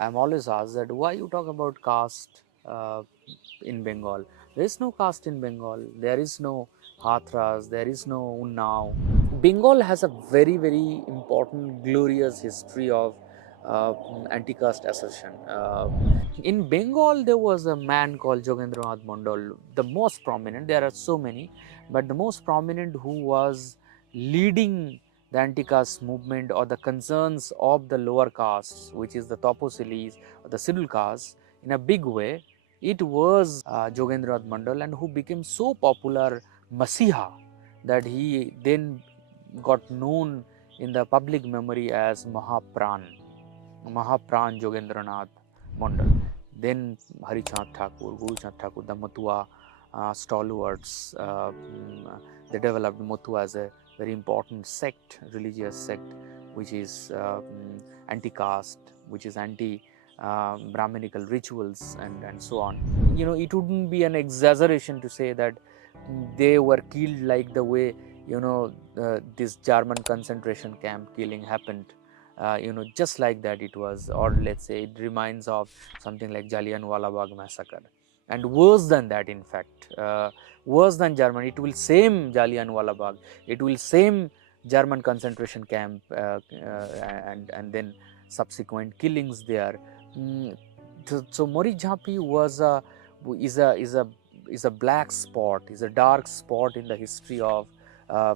I am always asked that why you talk about caste in Bengal. There is no caste in Bengal. There is no Hathras. There is no Unnao. Bengal has a very, very important, glorious history of anti-caste assertion. In Bengal, there was a man called Jogendranath Mondal, the most prominent. There are so many, but the most prominent who was leading the anti-caste movement or the concerns of the lower castes, which is the Tapasilis or the scheduled castes, in a big way. It was Jogendranath Mondal, and who became so popular Masiha that he then got known in the public memory as Mahapran Jogendranath Mondal. Then Harichand Thakur, Guruchand Thakur, the Matua stalwarts, they developed Matua as a very important sect, religious sect, which is anti-caste, which is anti-Brahminical rituals and so on. You know, it wouldn't be an exaggeration to say that they were killed like the way, you know, this German concentration camp killing happened. You know, just like that it was, or let's say it reminds of something like Jallianwala Bagh massacre, and worse than that, in fact, worse than German. It will same Jallianwala Bagh, it will same German concentration camp, and then subsequent killings there. So Marichjhapi was is a black spot, is a dark spot in the history of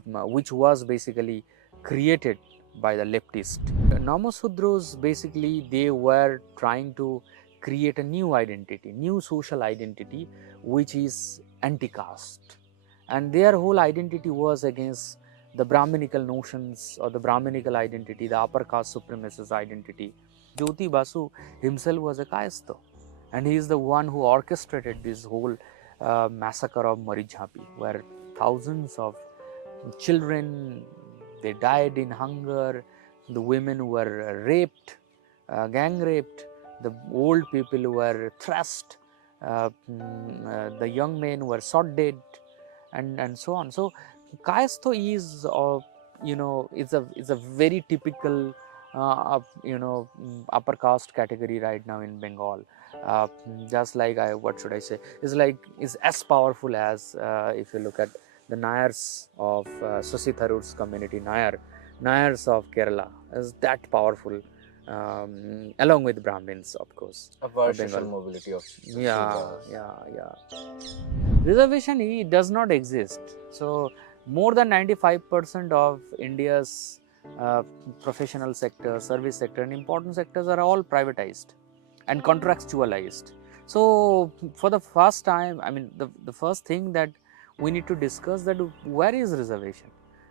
which was basically created by the leftist. Namasudras, basically they were trying to create a new identity, new social identity, which is anti-caste, and their whole identity was against the Brahminical notions or the Brahminical identity, the upper caste supremacist identity. Jyoti Basu himself was a Kayastha, and he is the one who orchestrated this whole massacre of Marichjhapi, where thousands of children, they died in hunger, the women were raped, gang raped, the old people were thrust, the young men were shot dead, and so on. So Kayastha is you know, is a very typical upper caste category right now in Bengal. Just like what should I say, is as powerful as if you look at the Nayars of Shashi Tharoor's community, Nayars of Kerala, is that powerful, along with Brahmins, of course. A vast social mobility of Yeah. Reservation, it does not exist. So more than 95% of India's professional sector, service sector, and important sectors are all privatized and contractualized. So for the first time, I mean, the first thing that we need to discuss, that where is reservation?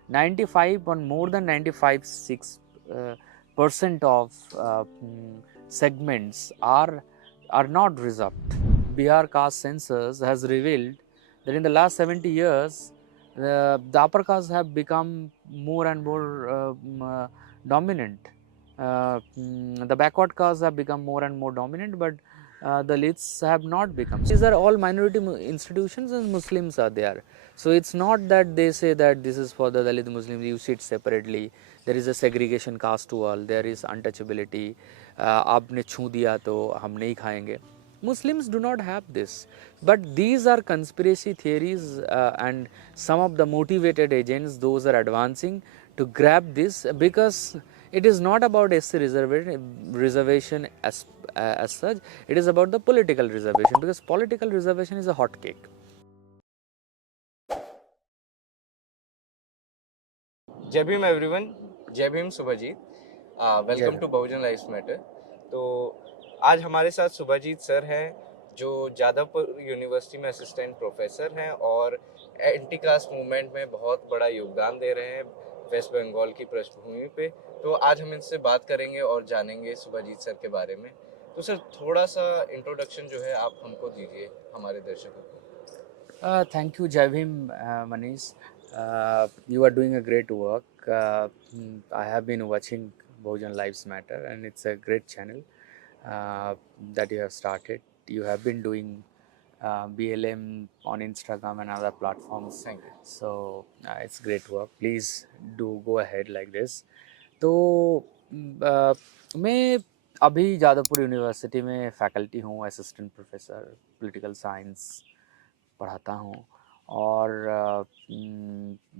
95 or more than 95.6% of segments are not reserved. Bihar caste census has revealed that in the last 70 years, the upper castes have become more and more dominant. The backward castes have become more and more dominant, but the Dalits have not become. These are all minority institutions, and Muslims are there. So it's not that they say that this is for the Dalit Muslims, you sit separately. There is a segregation caste wall, there is untouchability. आपने छू दिया तो हम नहीं खाएंगे. Muslims do not have this, but these are conspiracy theories, and some of the motivated agents, those are advancing to grab this, because it is not about SC reservation as such, it is about the political reservation, because political reservation is a hot cake. जय Bhim everyone, Jai Bhim Subhajit, welcome to Bahujan lives matter. तो आज हमारे साथ Subhajit sir हैं, जो Jadavpur university में assistant professor हैं और एंटी कास्ट मूवमेंट में बहुत बड़ा योगदान दे रहे हैं वेस्ट बंगाल की पृष्ठभूमि पे। तो आज हम इनसे बात करेंगे और जानेंगे सुभाजीत सर के बारे में। तो सर, थोड़ा सा इंट्रोडक्शन जो है आप हमको दीजिए, हमारे दर्शकों को। थैंक यू जय Bhim Manish, you are doing a great work. I have been watching Bhujan Lives Matter, and it's a great channel that you have started. You have been doing BLM on Instagram and other platforms. Thank you. So it's great work. Please do go ahead like this. तो मैं अभी Jadavpur university में faculty हूँ, assistant professor political science पढ़ाता हूँ और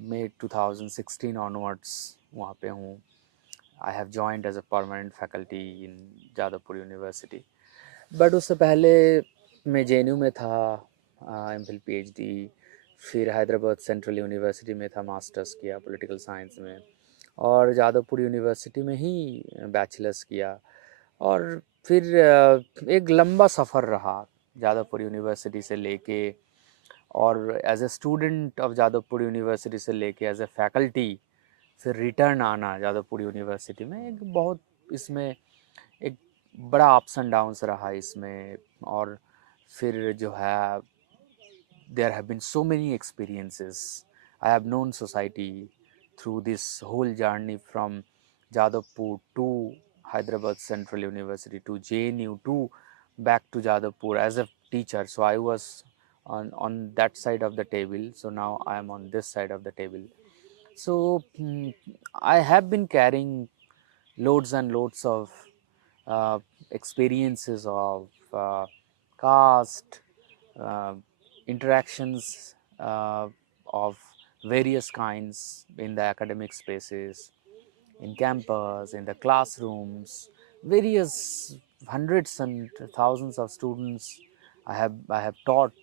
मई 2016 onwards वहाँ पे हूँ. I have joined as a permanent faculty in Jadavpur university. But उससे पहले मैं जेएनयू में था, एमफिल पीएचडी, फिर हैदराबाद सेंट्रल यूनिवर्सिटी में था, मास्टर्स किया पॉलिटिकल साइंस में, और जादवपुर यूनिवर्सिटी में ही बैचलर्स किया. और फिर एक लंबा सफ़र रहा जादवपुर यूनिवर्सिटी से लेके, और as a student of Jadavpur university से लेके एज ए फैकल्टी फिर रिटर्न आना जादवपुर यूनिवर्सिटी में, एक बहुत इसमें एक बड़ा अप्स एंड डाउन्स रहा इसमें. और फिर जो है there have been so many experiences. I have known society through this whole journey from Jadavpur to Hyderabad Central University to JNU to back to Jadavpur as a teacher. So I was on that side of the table. So now I am on this side of the table. So I have been carrying loads and loads of experiences of caste, uh, interactions of various kinds in the academic spaces, in campus, in the classrooms, various hundreds and thousands of students I have taught,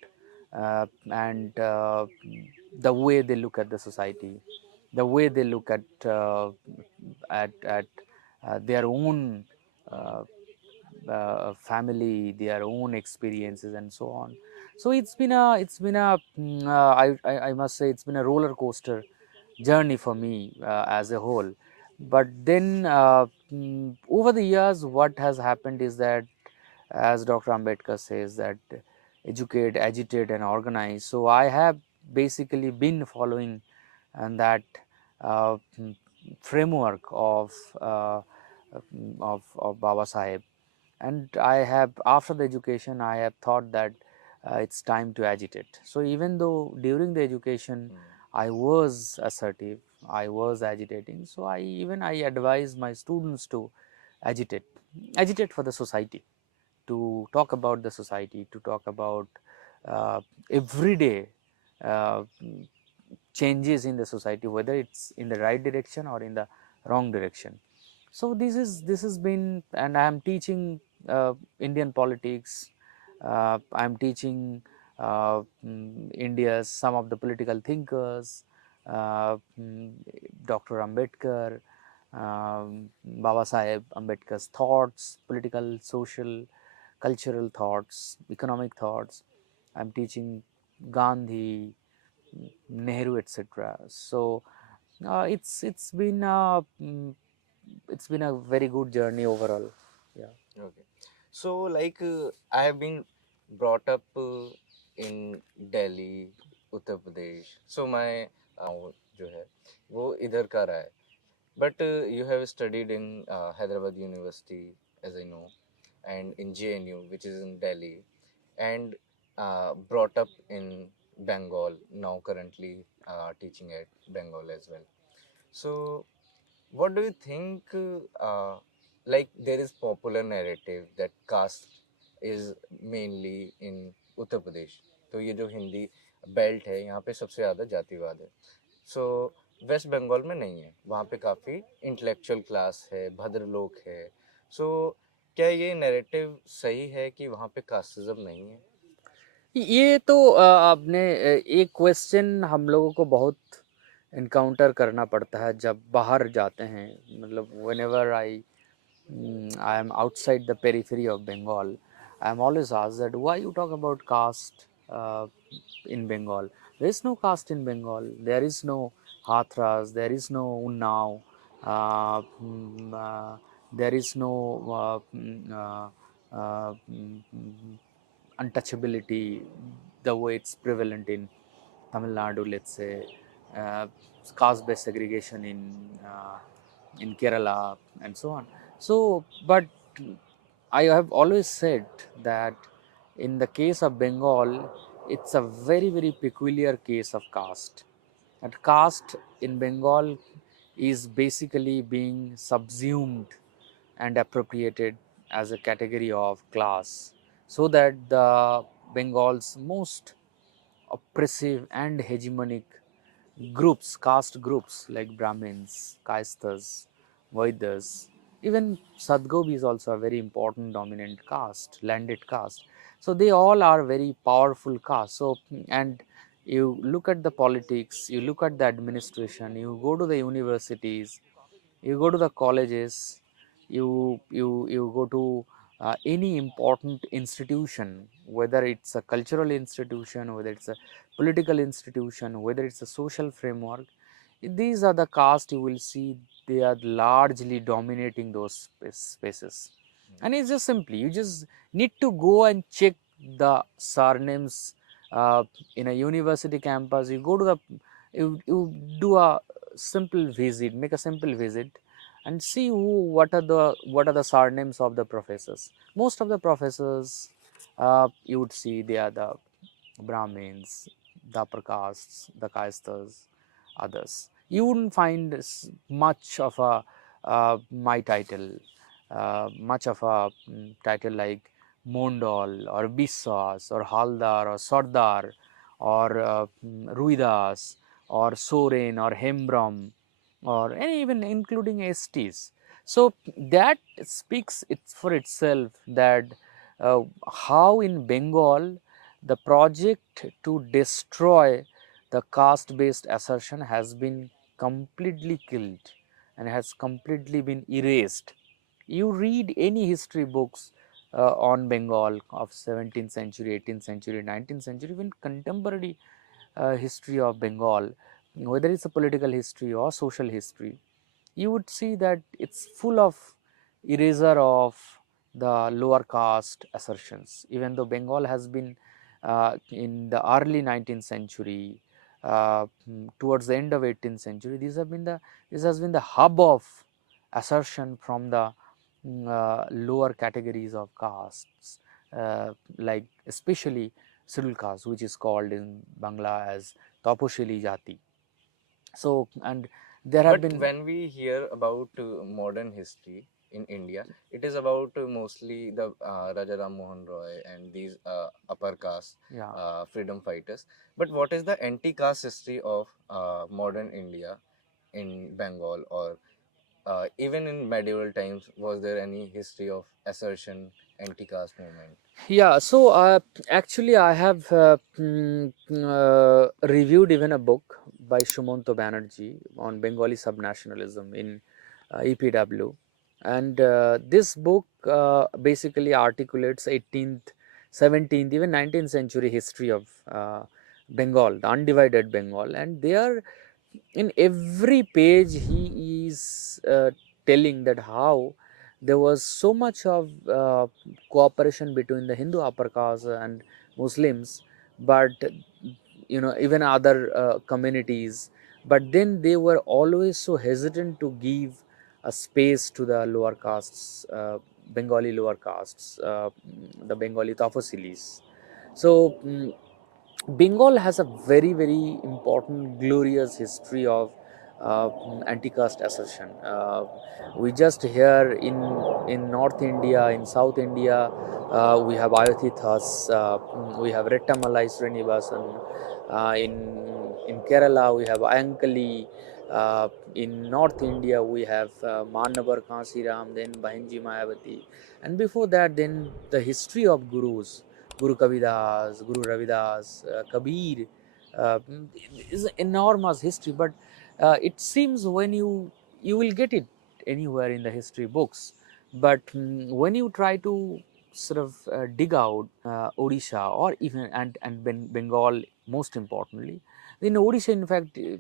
and the way they look at the society, the way they look at their own family, their own experiences, and so on. So I must say it's been a roller coaster journey for me as a whole. But then over the years, what has happened is that, as Dr. Ambedkar says, that educate, agitate, and organize. So I have basically been following and that uh, framework of Baba Saheb. And I have, after the education, I have thought that it's time to agitate. So even though during the education I was assertive, I was agitating, so I advise my students to agitate, agitate for the society, to talk about the society, to talk about everyday uh, changes in the society, whether it's in the right direction or in the wrong direction. So this has been, and I am teaching Indian politics. I am teaching India's some of the political thinkers, Dr. Ambedkar, Baba Saheb Ambedkar's thoughts, political, social, cultural thoughts, economic thoughts. I am teaching Gandhi, Nehru, etc. So it's been a very good journey overall. Yeah. Okay. So like I have been brought up in Delhi, Uttar Pradesh. So my जो है वो इधर का रहा है. But you have studied in Hyderabad University, as I know, and in JNU, which is in Delhi, and brought up in Bengal. Now currently teaching at Bengal as well. So what do you think? Like there is popular narrative that caste is mainly in Uttar Pradesh. तो ये जो Hindi belt है यहाँ पे सबसे ज़्यादा जातिवाद है. सो वेस्ट बंगाल में नहीं है, वहाँ पे काफ़ी इंटेलेक्चुअल क्लास है, भद्र लोग है. सो क्या ये नैरेटिव सही है कि वहाँ पे कास्टिज्म नहीं है? ये तो आपने एक क्वेश्चन हम लोगों को बहुत इनकाउंटर करना पड़ता है जब बाहर जाते हैं. मतलब whenever I am outside the periphery of Bengal, I am always asked that why you talk about caste in Bengal. There is no caste in Bengal. There is no Hathras. There is no Unnao. There is no untouchability the way it's prevalent in Tamil Nadu, let's say, caste-based segregation in Kerala, and so on. So, but I have always said that in the case of Bengal, it's a very, very peculiar case of caste. That caste in Bengal is basically being subsumed and appropriated as a category of class, so that the Bengal's most oppressive and hegemonic groups, caste groups like Brahmins, Kayasthas, Vaidyas, even Sadgobi is also a very important dominant caste, landed caste. So they all are very powerful caste. So, and you look at the politics, you look at the administration, you go to the universities, you go to the colleges, you go to any important institution, whether it's a cultural institution, whether it's a political institution, whether it's a social framework, these are the caste you will see, they are largely dominating those spaces. And it's just simply, you just need to go and check the surnames uh, in a university campus. You go to the, you do a simple visit, make a simple visit, and see what are the surnames of the professors. Most of the professors, you would see they are the Brahmins, the upper castes, the Kayasthas, others. You wouldn't find much of a my title, much of a title like Mondal or Biswas or Haldar or Sardar or Ruidas or Soren or Hembram or any, even including STs. So that speaks it for itself that how in Bengal the project to destroy the caste based assertion has been completely killed and has completely been erased. You read any history books on Bengal of 17th century, 18th century, 19th century, even contemporary history of Bengal, whether it's a political history or social history, you would see that it's full of erasure of the lower caste assertions. Even though Bengal has been in the early 19th century, towards the end of 18th century, this has been the hub of assertion from the lower categories of castes, like especially scheduled caste, which is called in Bangla as Taposhili Jati. So, and there have But been, when we hear about modern history in India, it is about mostly the Raja Ram Mohan Roy and these upper caste yeah. freedom fighters. But what is the anti-caste history of modern India in Bengal, or even in medieval times? Was there any history of assertion, anti-caste movement? Yeah, so actually, I have reviewed even a book by Shumanto Banerjee on Bengali subnationalism in EPW, and this book basically articulates 18th, 17th, even 19th century history of Bengal, the undivided Bengal, and there in every page he is telling that how there was so much of cooperation between the Hindu upper caste and Muslims, but even other communities, but then they were always so hesitant to give a space to the lower castes, Bengali lower castes, the Bengali Tafsilis. So Bengal has a very, very important, glorious history of anti-caste assertion. We just here in North India, in South India, we have Iyothee Thass, we have Rethhamalai Srinivasan. In Kerala, we have Ayyankali. In North India, we have Manavar Kanshiram, then Bahinji Mayawati, and before that, then the history of gurus. Guru Kavidas, Guru Ravidas, Kabir, is an enormous history. But it seems when you will get it anywhere in the history books, but when you try to sort of dig out Odisha or even and Bengal most importantly, in Odisha, in fact, the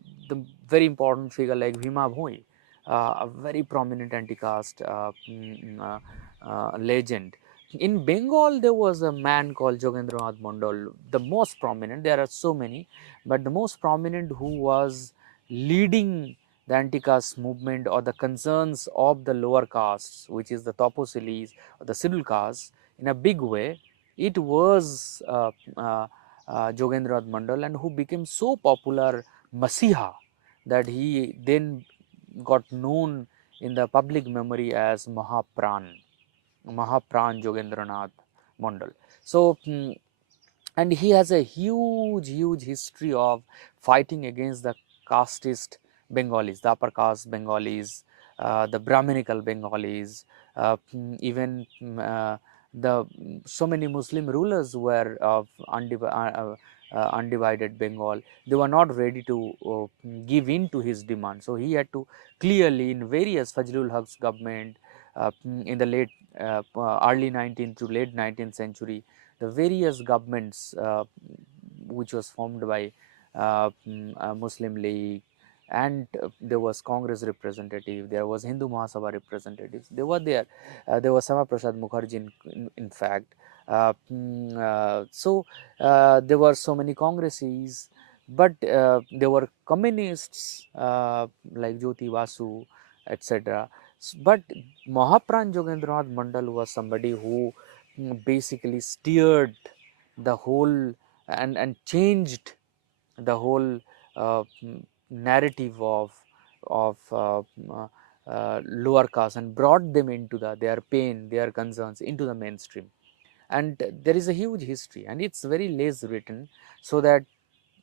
very important figure like Bhima Bhoi, a very prominent anti-caste legend. In Bengal, there was a man called Jogendranath Mondal, the most prominent. There are so many, but the most prominent who was leading the anti-caste movement or the concerns of the lower castes, which is the Toposilis or the scheduled castes, in a big way. It was Jogendranath Mondal, and who became so popular Masiha that he then got known in the public memory as Mahapran. Mahapran Jogendranath Mandal. So, and he has a huge history of fighting against the casteist Bengalis, the upper caste Bengalis, the Brahminical Bengalis, even the so many Muslim rulers were of undivided Bengal. They were not ready to give in to his demand. So he had to clearly, in various Fazlul Huq's government in the early 19th to late 19th century, the various governments which was formed by Muslim League, and there was Congress representative, there was Hindu Mahasabha representatives, they were there. There was Sama Prasad Mukherjee in fact. There were so many congresses, but there were communists like Jyoti Basu, etc. But Mahapran Jogendranath Mandal was somebody who basically steered the whole and changed the whole narrative of lower caste and brought them into their pain, their concerns into the mainstream. And there is a huge history, and it's very less written, so that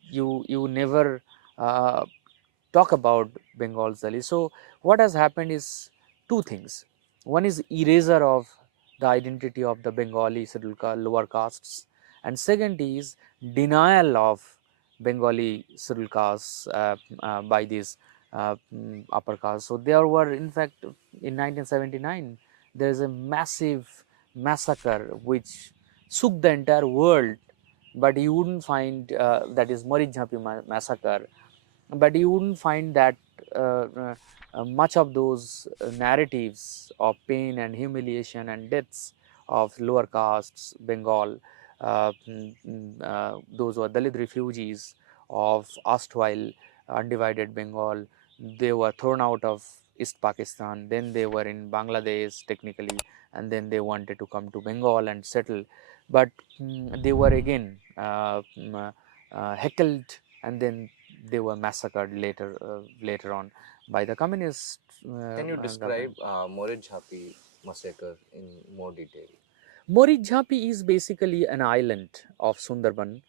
you never uh, talk about Bengal's Dalits. So what has happened is two things. One is erasure of the identity of the Bengali scheduled lower castes, and second is denial of Bengali scheduled castes by these upper castes. So there were, in fact, in 1979, there is a massive massacre which shook the entire world, but you wouldn't find that is Marichjhapi Massacre, but you wouldn't find that much of those narratives of pain and humiliation and deaths of lower castes, Bengal, those were Dalit refugees of erstwhile undivided Bengal. They were thrown out of East Pakistan, then they were in Bangladesh technically, and then they wanted to come to Bengal and settle, but they were again heckled, and then they were massacred later on by the communist Can you government. describe Marichjhapi Massacre in more detail? Marichjhapi is basically an island of Sundarban,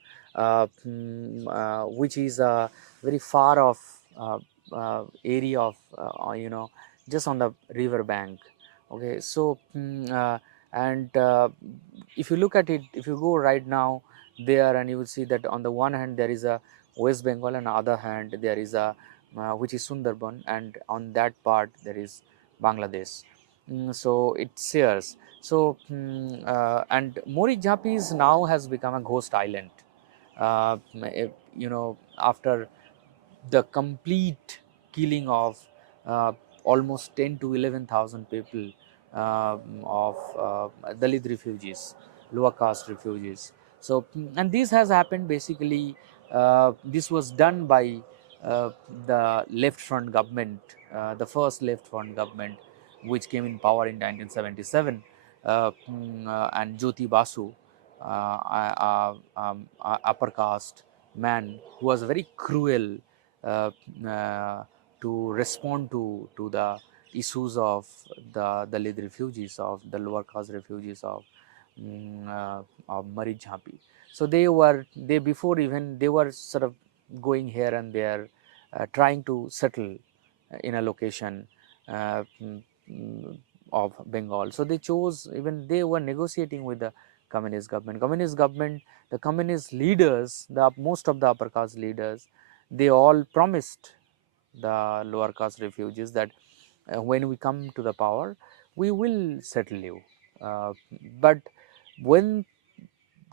which is a very far off area of just on the river bank. Okay, so and if you look at it, if you go right now there, and you will see that on the one hand there is a West Bengal, and on the other hand there is a which is Sundarban, and on that part there is Bangladesh. So it shares. So and Marichjhapi is now has become a ghost island. After the complete killing of uh, almost 10 to 11,000 people of Dalit refugees, lower caste refugees. So, and this has happened basically, this was done by the left front government, the first left front government, which came in power in 1977, and Jyoti Basu, upper caste man who was very cruel uh, uh, to respond to the issues of the Dalit refugees, of the lower caste refugees of Marichjhapi. So they before even they were sort of going here and there, trying to settle in a location uh, mm, mm, of Bengal. So they chose, even they were negotiating with the communist government. Communist government, the communist leaders, the most of the upper caste leaders, they all promised the lower caste refugees that when we come to the power, we will settle you. Uh, but when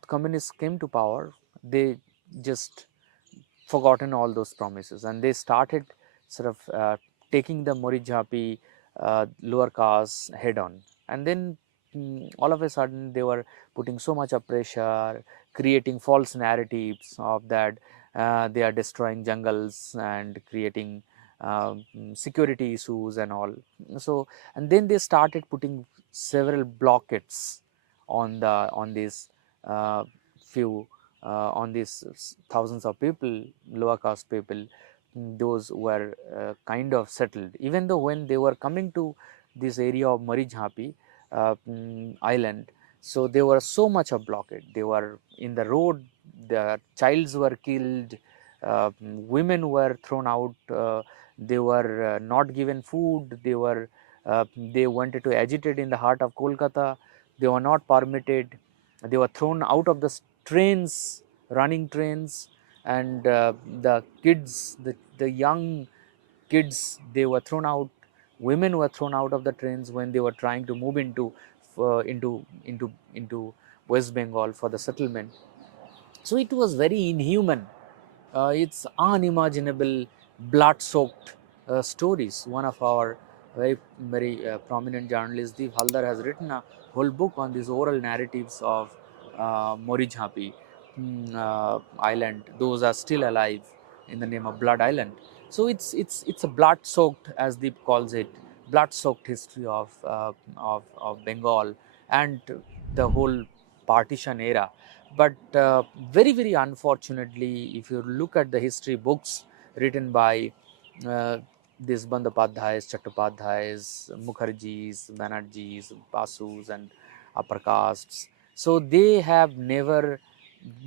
communists came to power, they just forgotten all those promises, and they started sort of taking the Marichjhapi lower caste head on. And then all of a sudden they were putting so much of pressure, creating false narratives of that they are destroying jungles and creating security issues and all. So, and then they started putting several blockades on these uh, few on these thousands of people, lower caste people, those were kind of settled. Even though when they were coming to this area of Marichjhapi, island. So they were so much of blockade. They were in the road, the childs were killed, women were thrown out, they were not given food, they wanted to agitate in the heart of Kolkata, they were not permitted, they were thrown out of the trains, running trains, and the kids, the young kids, they were thrown out, women were thrown out of the trains when they were trying to move into West Bengal for the settlement. So it was very inhuman. It's unimaginable, blood-soaked stories. One of our very prominent journalists, Deep Haldar, has written a whole book on these oral narratives of Marichjhapi Island. Those are still alive in the name of Blood Island. So it's a blood-soaked, as Deep calls it, blood-soaked history of Bengal and the whole partition era. But very unfortunately, if you look at the history books written by uh, these Bandopadhyayas, Chattopadhyayas, Mukherjees, Banerjees, Basus and upper castes, so they have never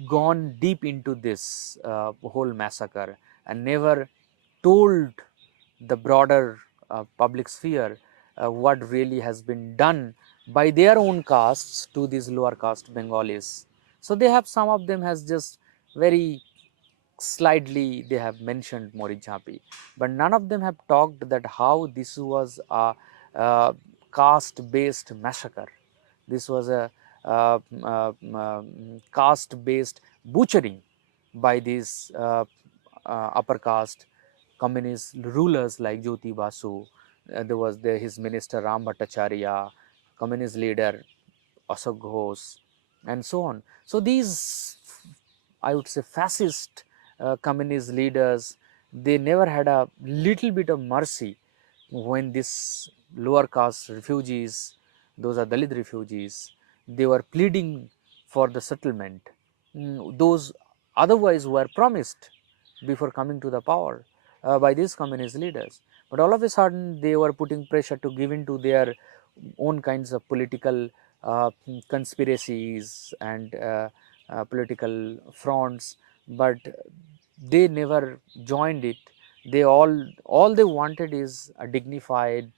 gone deep into this whole massacre and never told the broader public sphere what really has been done by their own castes to these lower caste Bengalis. So they have, some of them has just very slightly they have mentioned Marichjhapi, but none of them have talked that how this was a caste based massacre. This was a caste based butchering by these upper caste communist rulers like Jyoti Basu. There was his minister Ram Bhattacharya, communist leader Ashok Ghosh, and so on. So these, I would say, fascist communist leaders, they never had a little bit of mercy when this lower caste refugees, those are Dalit refugees, they were pleading for the settlement. Those otherwise were promised before coming to the power by these communist leaders. But all of a sudden, they were putting pressure to give in to their own kinds of political conspiracies and political fronts, but they never joined it. They all they wanted is a dignified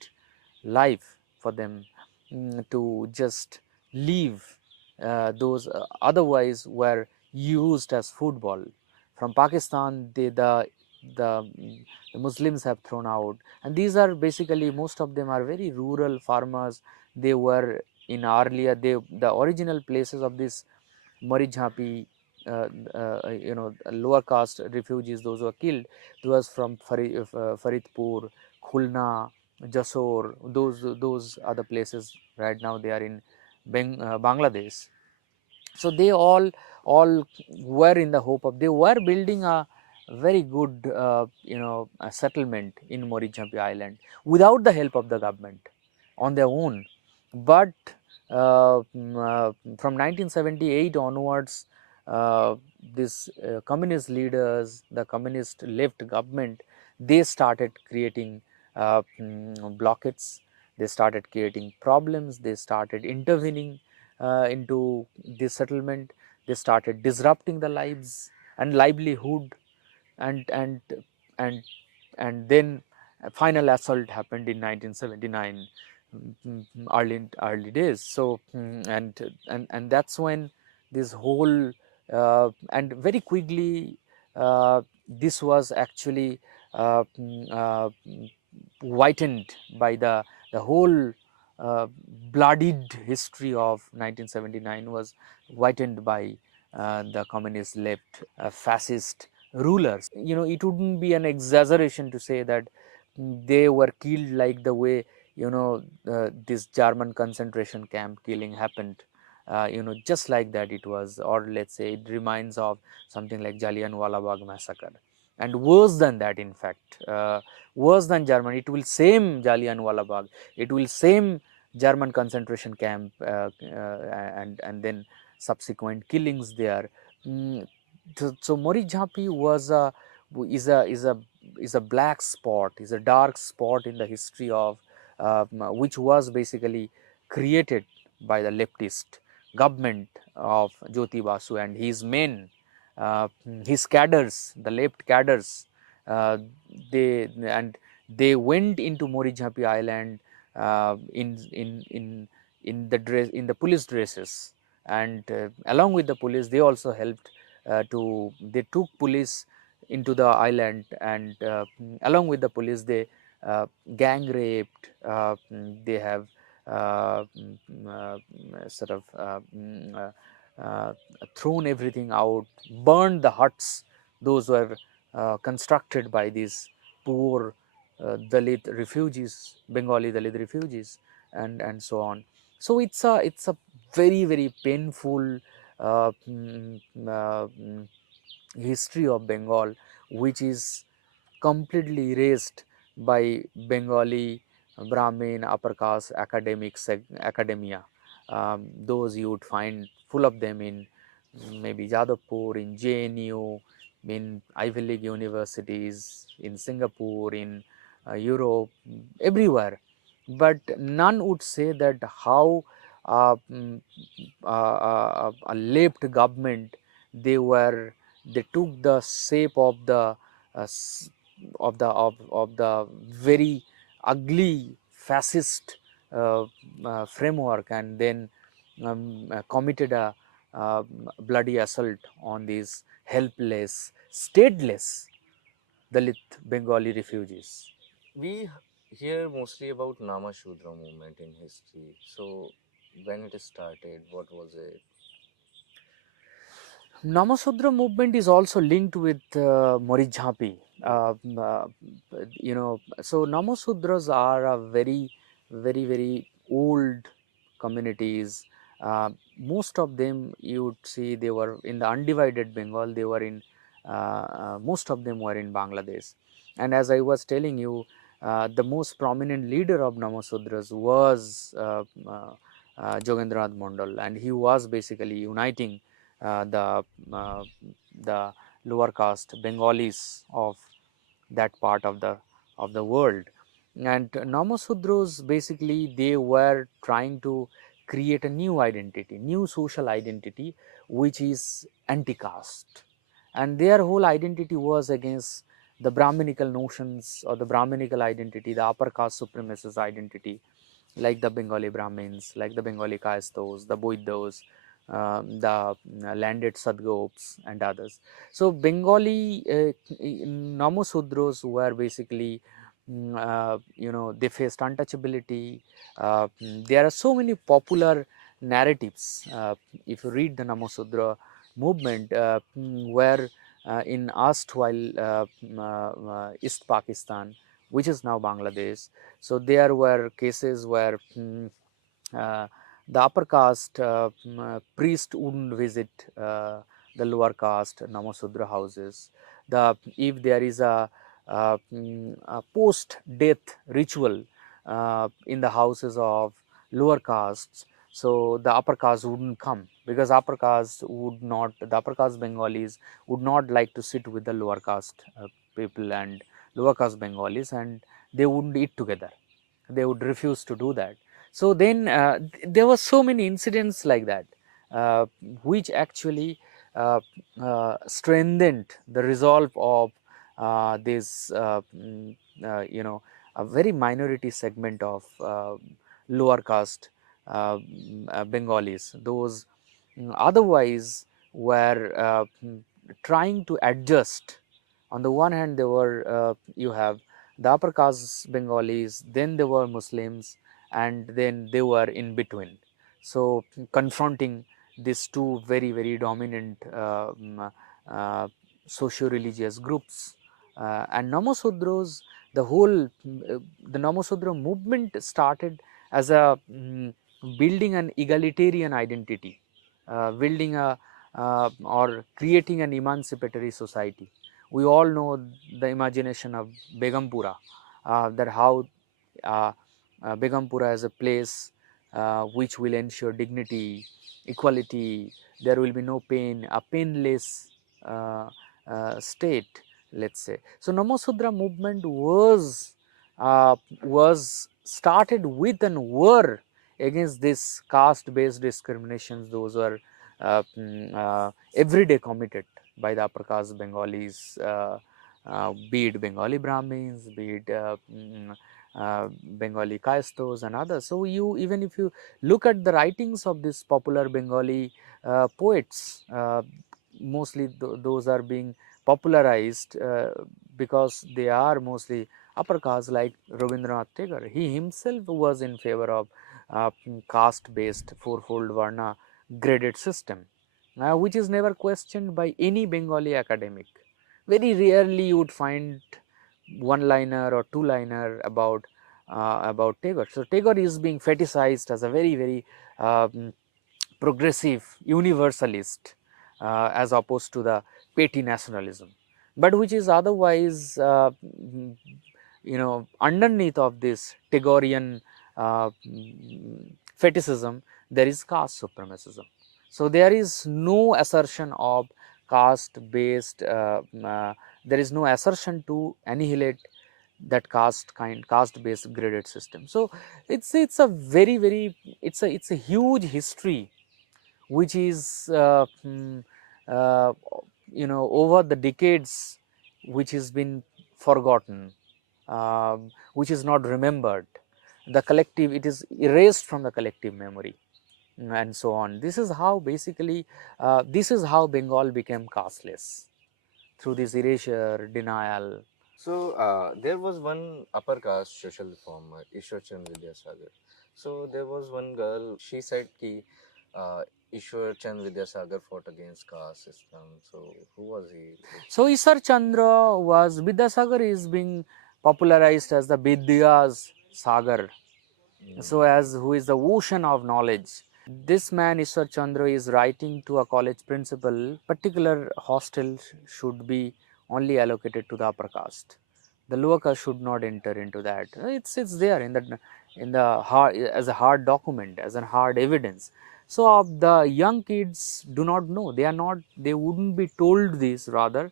life for them, to just leave those otherwise were used as football. From Pakistan, the, the Muslims have thrown out, and these are basically, most of them are very rural farmers. They were in earlier, the original places of this Marichjhapi, lower caste refugees, those who were killed, was from Faridpur, Khulna, Jasor. Those are the places. Right now, they are in Bangladesh. So they all were in the hope of, they were building a very good a settlement in Marichjhapi Island without the help of the government, on their own. But from 1978 onwards, this communist leaders, the communist left government, they started creating blockades, they started creating problems, they started intervening into this settlement, they started disrupting the lives and livelihood, and and and and then a final assault happened in 1979, early days. So and that's when this whole and very quickly this was actually uh, mm, uh, whitened by the whole uh, bloodied history of 1979 was whitened by the communist left fascist rulers. It wouldn't be an exaggeration to say that they were killed like the way this German concentration camp killing happened. Just like that it was, or let's say it reminds of something like Jallianwala Bagh massacre, and worse than that, in fact, worse than German. It will same Jallianwala Bagh, it will same German concentration camp, and then subsequent killings there. Mm, so Marichjhapi was is a is a is a black spot, is a dark spot in the history of which was basically created by the leftist government of Jyoti Basu and his men, his cadres, the left cadres, uh, they went into Marichjhapi Island in the dress, in the police dresses, and along with the police they also helped they took police into the island, and along with the police they gang raped, they have sort of thrown everything out, burned the huts those were constructed by these poor Dalit refugees, Bengali Dalit refugees, and so on. So it's a very painful history of Bengal, which is completely erased by Bengali Brahmin upper caste academia. Those you would find full of them in maybe Jadavpur, in JNU, in Ivy League universities, in Singapore, in Europe, everywhere. But none would say that how uh, mm, a left government they took the shape of the of the very ugly fascist framework, and then committed a bloody assault on these helpless, stateless Dalit Bengali refugees. We hear mostly about Namashudra movement in history. So when it started, what was it? Namashudra movement is also linked with Marichjhapi. So Namashudras are a very old communities. Most of them you would see they were in the undivided Bengal. They were in most of them were in Bangladesh. And as I was telling you, the most prominent leader of Namashudras was Jogendranath Mondal, and he was basically uniting uh, the uh, the lower caste Bengalis of that part of the world. And Namasudros basically they were trying to create a new identity, new social identity, which is anti-caste, and their whole identity was against the Brahminical notions or the Brahminical identity, the upper caste supremacist identity, like the Bengali Brahmins, like the Bengali Kayasthas, the Boiddos, the landed Sadgops and others. So Bengali Namasudros were basically, they faced untouchability. There are so many popular narratives. If you read the Namasudra movement, where in erstwhile East Pakistan, which is now Bangladesh, so there were cases where uh, the upper caste priest wouldn't visit the lower caste Namasudra houses. If there is a post-death ritual in the houses of lower castes, so the upper caste wouldn't come, because the upper caste Bengalis would not like to sit with the lower caste people and lower caste Bengalis, and they wouldn't eat together. They would refuse to do that. So then there were so many incidents like that, uh, which actually strengthened the resolve of this a very minority segment of lower caste Bengalis, those otherwise were trying to adjust. On the one hand, there were you have the upper caste Bengalis, then there were Muslims, and then they were in between. So confronting these two very dominant socio-religious groups, and Namasudros, the Namasudra movement started as a building an egalitarian identity, building a or creating an emancipatory society. We all know the imagination of Begumpura, that how uh, Begumpura is a place which will ensure dignity, equality, there will be no pain, a painless state, let's say. So Namasudra movement was started with and were against this caste based discriminations, those were every day committed by the upper caste Bengalis, be it Bengali Brahmins, be it Bengali Kayasthas and others. So, even if you look at the writings of this popular Bengali poets, mostly those are being popularized because they are mostly upper caste, like Rabindranath Tagore. He himself was in favor of caste based fourfold Varna graded system, which is never questioned by any Bengali academic. Very rarely you would find one liner or two liner about Tagore. So, Tagore is being fetishized as a very progressive universalist as opposed to the petty nationalism, but which is otherwise underneath of this Tagorean fetishism, there is caste supremacism. So, there is no assertion of caste based, there is no assertion to annihilate that caste based graded system. So, it's a very it's a huge history which is over the decades, which has been forgotten, which is not remembered. The collective, it is erased from the collective memory, and so on. This is how basically, this is how Bengal became casteless, through this erasure, denial. So there was one upper caste social reformer, Ishwar Vidyasagar. So there was one girl. She said कि Ishwar Vidyasagar fought against caste system. So who was he? So, Ishwar Chandra was, Vidyasagar is being popularized as the Vidya's Sagar. So, as who is the ocean of knowledge. This man Ishwar Chandra is writing to a college principal, particular hostel should be only allocated to the upper caste. The lower caste should not enter into that. It's there in the hard, as a hard document, as a hard evidence. So, the young kids do not know, they wouldn't be told this rather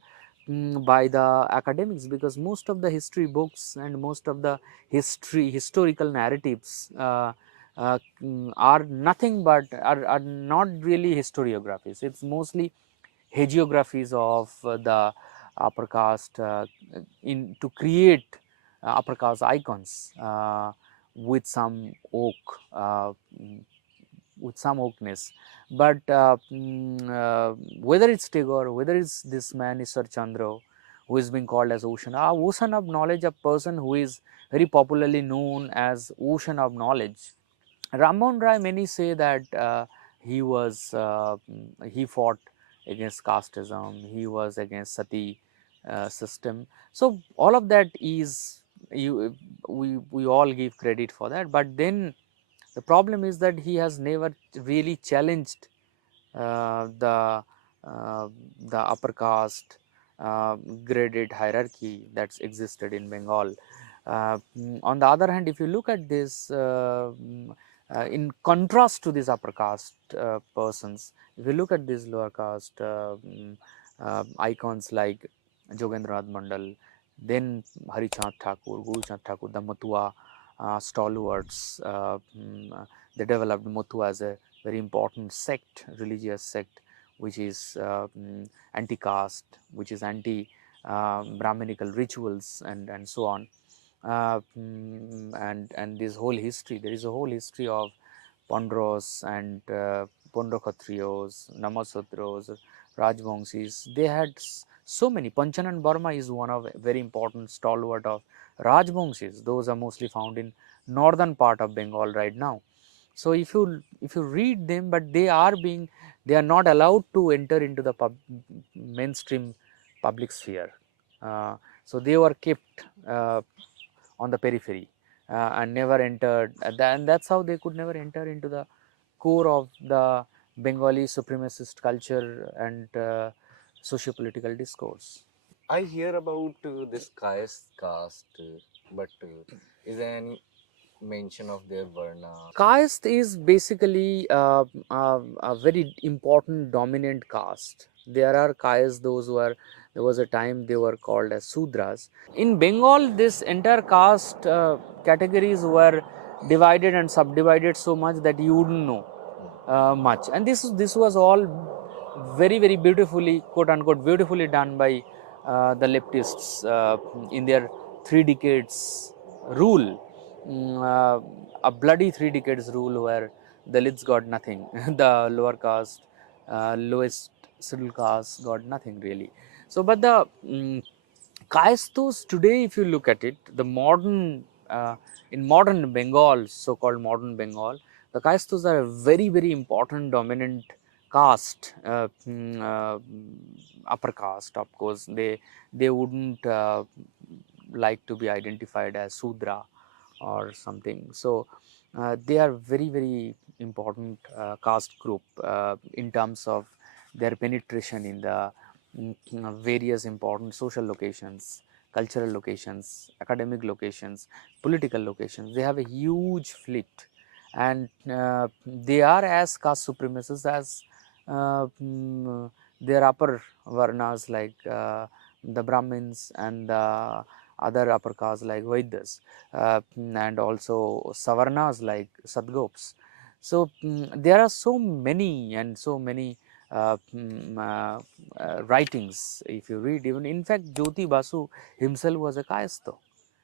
by the academics, because most of the history books and most of the historical narratives are nothing but are not really historiographies. It's mostly hagiographies of the upper caste to create upper caste icons with some with some oakness. But whether it's Tagore, whether it's this man Ishwar Chandra, who is being called as ocean of knowledge, a person who is very popularly known as ocean of knowledge. Rammohn Rai, many say that he fought against casteism, he was against sati system. So, all of that is, we all give credit for that, but then the problem is that he has never really challenged the upper caste graded hierarchy that's existed in Bengal. On the other hand, if you look at this in contrast to these upper caste persons, if you look at these lower caste icons like Jogendranath Mandal, then Harichand Thakur, Guruchand Thakur, the Matua stalwarts, they developed Matua as a very important sect, religious sect, which is anti-caste, which is anti-Brahminical rituals and so on. And this whole history, there is a whole history of Pandros and Pandro Khatriyos, Namasudros, Rajvangsis. They had so many. Panchanan Burma is one of very important stalwart of Rajvangsis. Those are mostly found in northern part of Bengal right now. So, if you read them, but they are not allowed to enter into the mainstream public sphere. So, they were kept on the periphery and never entered, and that's how they could never enter into the core of the Bengali supremacist culture and socio-political discourse. I hear about this caste, but is there any mention of their Varna? Caste is basically a very important dominant caste. There are castes, those who are, there was a time they were called as Sudras. In Bengal, this entire caste categories were divided and subdivided so much that you wouldn't know much. And this was all very beautifully, quote unquote, beautifully done by the leftists in their 3 decades rule, a bloody 3 decades rule where Dalits got nothing, the lower caste, lowest scheduled caste got nothing really. So, but the Kayasthas today, if you look at it, the modern in modern Bengal, so-called modern Bengal, the Kayasthas are a very important dominant caste, upper caste. Of course, they wouldn't like to be identified as Sudra or something. So, they are very important caste group in terms of their penetration in the various important social locations, cultural locations, academic locations, political locations. They have a huge fleet, and they are as caste supremacists as their upper varnas like the Brahmins and the other upper castes like Vaidya's, and also Savarnas like Sadgops. So, there are so many and so many writings. If you read, even in fact Jyoti Basu himself was a Kayastha,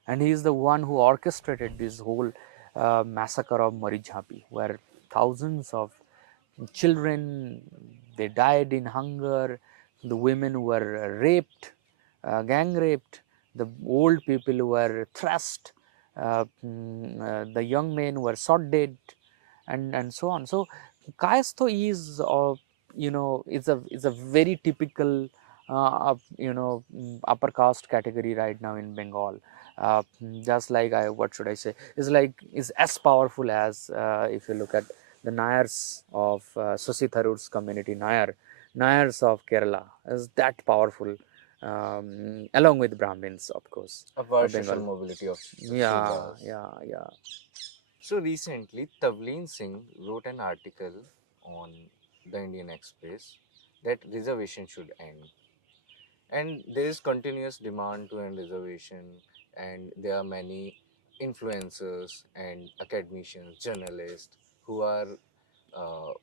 and he is the one who orchestrated this whole massacre of Marichjhapi, where thousands of children, they died in hunger, the women were raped, gang raped, the old people were thrust, the young men were shot dead, and so on. So, Kayastha is is a very typical upper caste category right now in Bengal. Just like what should I say, is as powerful as if you look at the Nayars of Shashi Tharoor's community, Nayars of Kerala is that powerful, along with Brahmins, of course, A of vast social Bengal. mobility of Yeah, Sudras. yeah. So recently, Tavleen Singh wrote an article on the Indian Express that reservation should end. And there is continuous demand to end reservation, and there are many influencers and academicians, journalists who are uh,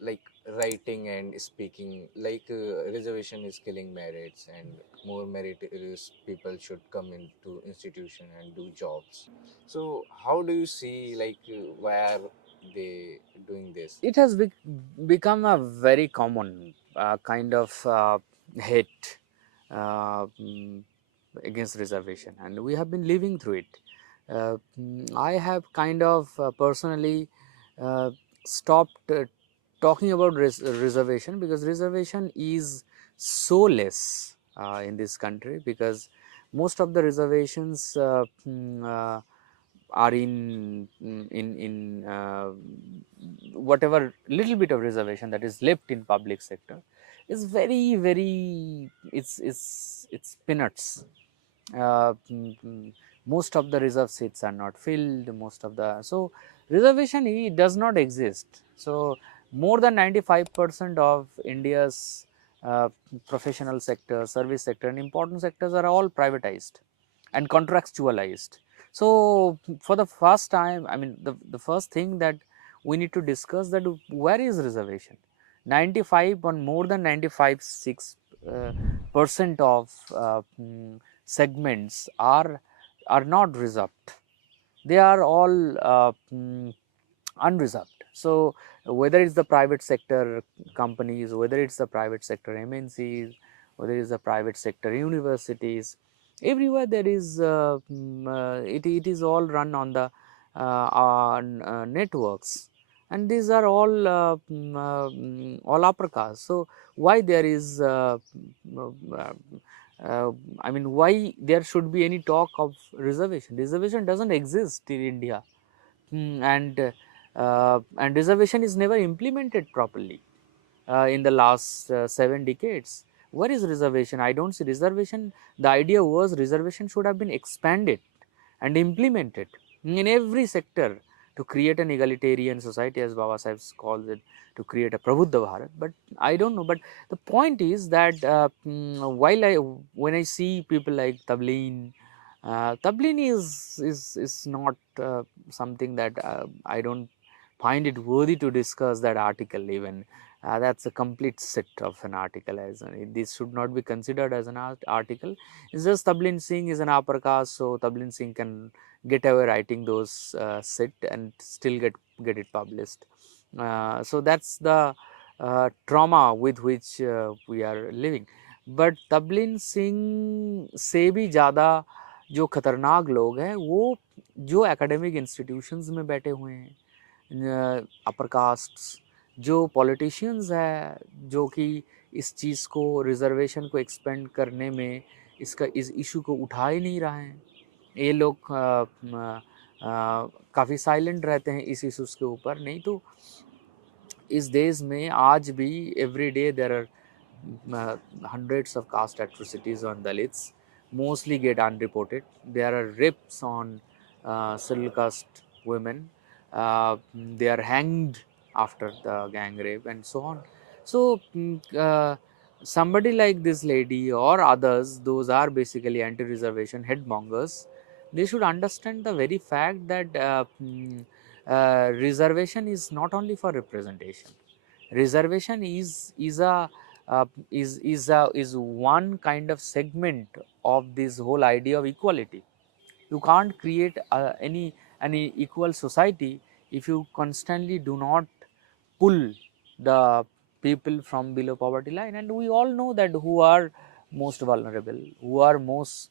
like writing and speaking like reservation is killing merits and more meritorious people should come into institution and do jobs. So how do you see why are they doing this? It has become a very common kind of hate against reservation, and we have been living through it. I have kind of personally uh, stopped talking about reservation, because reservation is so less in this country, because most of the reservations are in whatever little bit of reservation that is left in public sector is very it's peanuts. Most of the reserve seats are not filled, most of the, so reservation does not exist. So, more than 95% of India's uh, professional sector, service sector and important sectors are all privatized and contractualized. So, for the first time, I mean the first thing that we need to discuss, that where is reservation. 95 or more than 95 6 percent of segments are not reserved, they are all unreserved. So, whether it's the private sector companies, whether it's the private sector MNCs, whether it's the private sector universities, everywhere there is it is all run on the on networks, and these are all upper caste. So, why there is I mean, why there should be any talk of reservation? Reservation doesn't exist in India. And reservation is never implemented properly in the last 7 decades. Where is reservation? I don't see reservation. The idea was reservation should have been expanded and implemented in every sector to create an egalitarian society, as Baba Sahib calls it, to create a Prabuddha Bharat. But I don't know. But the point is that when I see people like Tableen, Tablin is not something that I don't find it worthy to discuss that article even. That's a complete set of an article, as this should not be considered as an article. It's just Tablin Singh is an upper caste, so Tablin Singh can get away writing those set and still get it published. So that's the trauma with which we are living. But Tablin Singh से भी ज़्यादा जो खतरनाक लोग हैं वो जो academic institutions में बैठे हुए हैं, अपर कास्ट्स, जो पॉलिटिशियंस हैं जो कि इस चीज़ को, रिजर्वेशन को एक्सपेंड करने में इस इशू को उठा ही नहीं रहे हैं। ये लोग काफ़ी साइलेंट रहते हैं इस इशूज़ के ऊपर। नहीं तो इस देश में आज भी every day there are hundreds of caste atrocities on Dalits, mostly get unreported. There are rapes on scheduled caste women. They are hanged after the gang rape and so on. So somebody like this lady or others, those are basically anti-reservation headmongers. They should understand the very fact that reservation is not only for representation. Reservation is one kind of segment of this whole idea of equality. You can't create any equal society if you constantly do not pull the people from below poverty line. And we all know that who are most vulnerable, who are most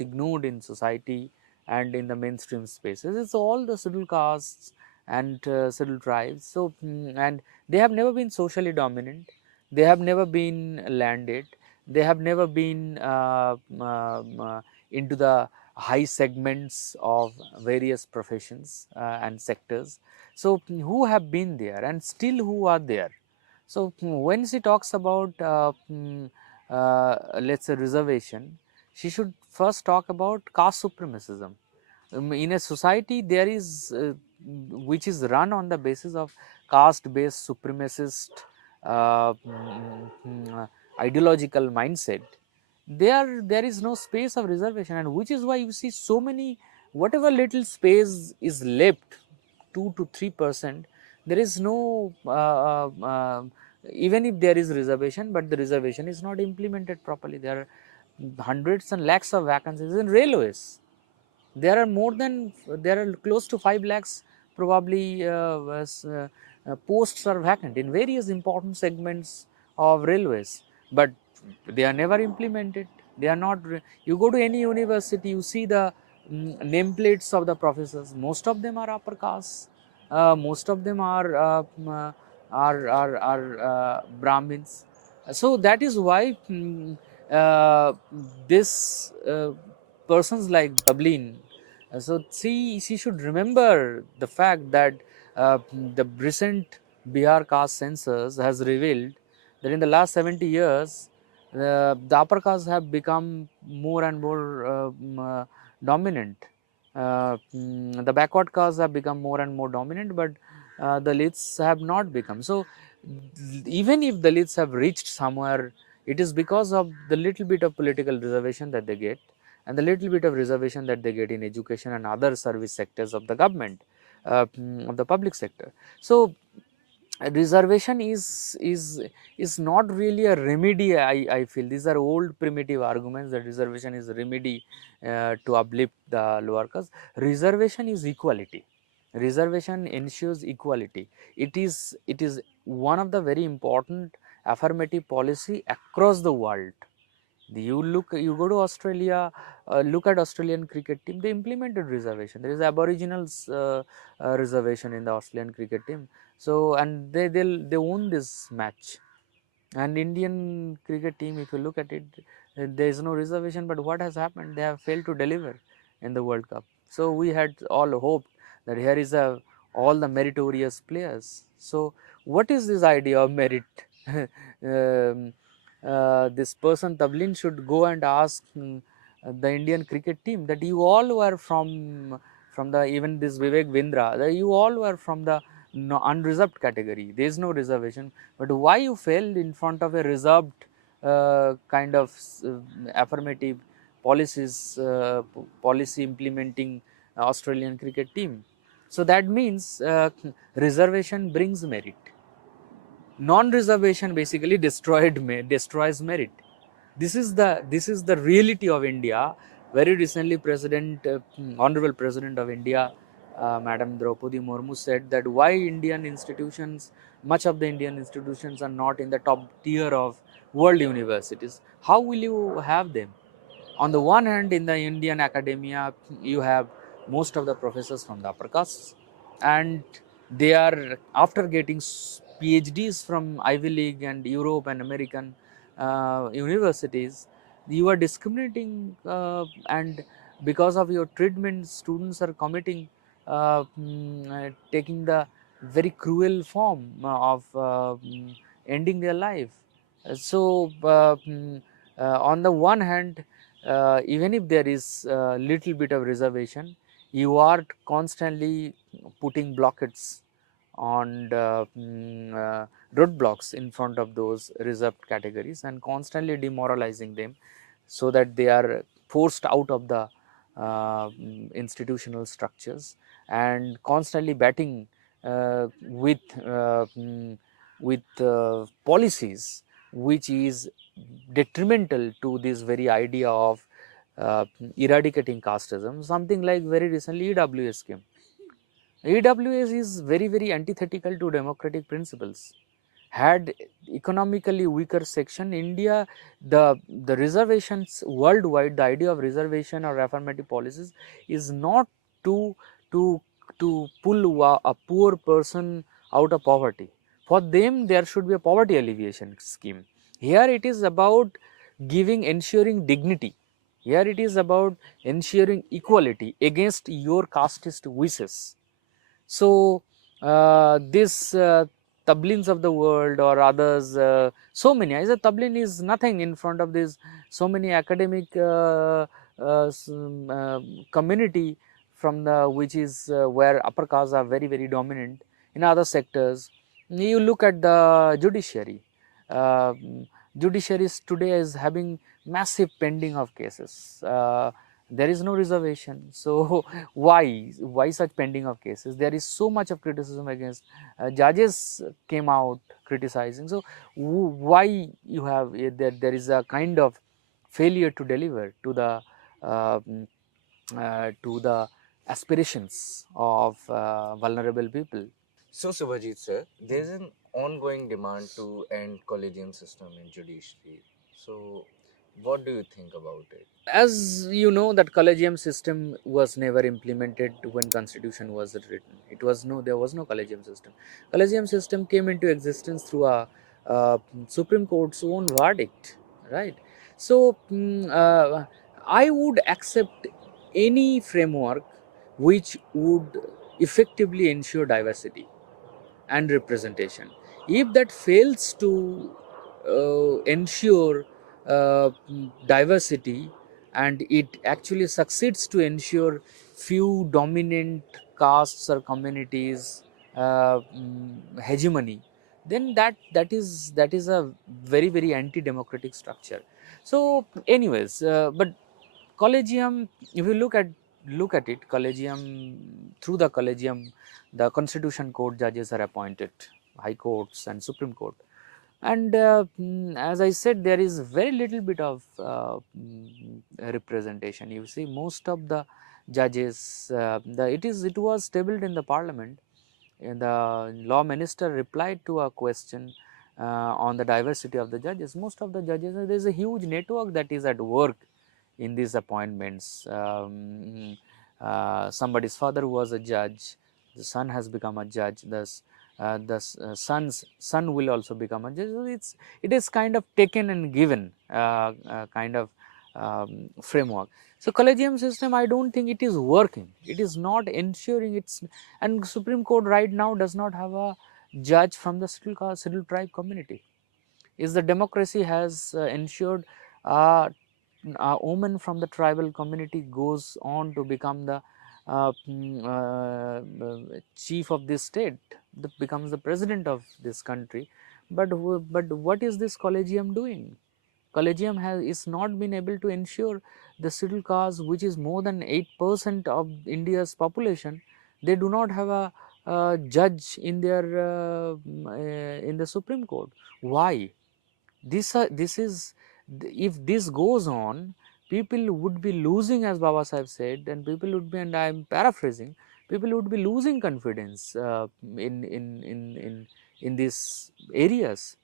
ignored in society and in the mainstream spaces. It's all the scheduled castes and scheduled tribes. So and they have never been socially dominant, they have never been landed, they have never been into the high segments of various professions and sectors. So who have been there and still who are there. So when she talks about let's say reservation, she should first talk about caste supremacism. In a society there is which is run on the basis of caste based supremacist ideological mindset, there is no space of reservation, and which is why you see so many, whatever little space is left, 2 to 3%, there is no even if there is reservation, but the reservation is not implemented properly. There are hundreds and lakhs of vacancies in railways. There are close to 5 lakhs probably posts are vacant in various important segments of railways, but they are never implemented. They are not. You go to any university, you see the nameplates of the professors. Most of them are upper caste. Most of them are Brahmins. So that is why uh, this persons like Dublin. So she should remember the fact that the recent Bihar caste census has revealed that in the last 70 years, the upper castes have become more and more dominant. The backward castes have become more and more dominant, but the Dalits have not become. So even if Dalits have reached somewhere, it is because of the little bit of political reservation that they get, and the little bit of reservation that they get in education and other service sectors of the government, of the public sector. So reservation is not really a remedy. I feel these are old primitive arguments that reservation is a remedy to uplift the lower caste. Reservation is equality. Reservation ensures equality. It is one of the very important affirmative policy across the world. You go to Australia, look at Australian cricket team, they implemented reservation. There is Aboriginals reservation in the Australian cricket team. So and they won this match. And Indian cricket team, if you look at it, there is no reservation, but what has happened? They have failed to deliver in the World Cup. So we had all hoped that here is all the meritorious players. So what is this idea of merit? um, this person Tablin should go and ask the Indian cricket team that you all were from the, even this Vivek Bindra, that you all were from the unreserved category. There is no reservation, but why you failed in front of a reserved kind of affirmative policies, policy implementing Australian cricket team. So that means reservation brings merit. Non-reservation basically destroys merit. This is the reality of India. Very recently, Honorable President of India, Madam Draupadi Murmu said that why much of the Indian institutions are not in the top tier of world universities. How will you have them? On the one hand, in the Indian academia, you have most of the professors from the upper castes, and they are, after getting PhDs from Ivy League and Europe and American universities, you are discriminating, and because of your treatment, students are taking the very cruel form of ending their life. On the one hand, even if there is a little bit of reservation, you are constantly putting blockades on roadblocks in front of those reserved categories and constantly demoralizing them, so that they are forced out of the institutional structures, and constantly batting with policies which is detrimental to this very idea of eradicating casteism. Something like very recently EWS came. EWS is very antithetical to democratic principles. Had economically weaker section, India, the reservations worldwide, the idea of reservation or affirmative policies is not to to to pull a poor person out of poverty. For them, there should be a poverty alleviation scheme. Here it is about ensuring dignity. Here it is about ensuring equality against your casteist wishes. So, this Tablins of the world or others, so many, I said Tablin is nothing in front of this, so many academic community from the, which is where upper castes are very dominant. In other sectors, you look at the judiciary. Uh, Judiciaries today is having massive pending of cases. There is no reservation. So, why such pending of cases? There is so much of criticism against judges came out criticizing. So, why you have there is a kind of failure to deliver uh, mm, to the aspirations of vulnerable people. So, Subhajit sir, there is an ongoing demand to end collegium system in judiciary. So, what do you think about it? As you know, that collegium system was never implemented when constitution was written. There was no collegium system. Collegium system came into existence through a Supreme Court's own verdict, right? So I would accept any framework which would effectively ensure diversity and representation. If that fails to ensure diversity, and it actually succeeds to ensure few dominant castes or communities hegemony, then that is a very anti-democratic structure. So, anyways, but collegium, if you look at it, collegium, through the collegium, the constitution court judges are appointed, high courts and Supreme Court, and as I said, there is very little bit of representation. You see, most of the judges, it was tabled in the parliament, and the law minister replied to a question on the diversity of the judges. Most of the judges, there is a huge network that is at work in these appointments. Somebody's father was a judge, the son has become a judge, thus son's son will also become a judge. So, it is kind of taken and given kind of framework. So, collegium system, I do not think it is working. It is not ensuring it's, and Supreme Court right now does not have a judge from the scheduled tribe community. Is the democracy has ensured a woman from the tribal community goes on to become the chief of this state, becomes the president of this country. But what is this collegium doing? Collegium is not been able to ensure the scheduled caste, which is more than 8% of India's population, they do not have a judge in their in the Supreme Court. Why? This is, if this goes on, people would be losing, as Baba Sahib said, and people would be, and I am paraphrasing, people would be losing confidence in these areas,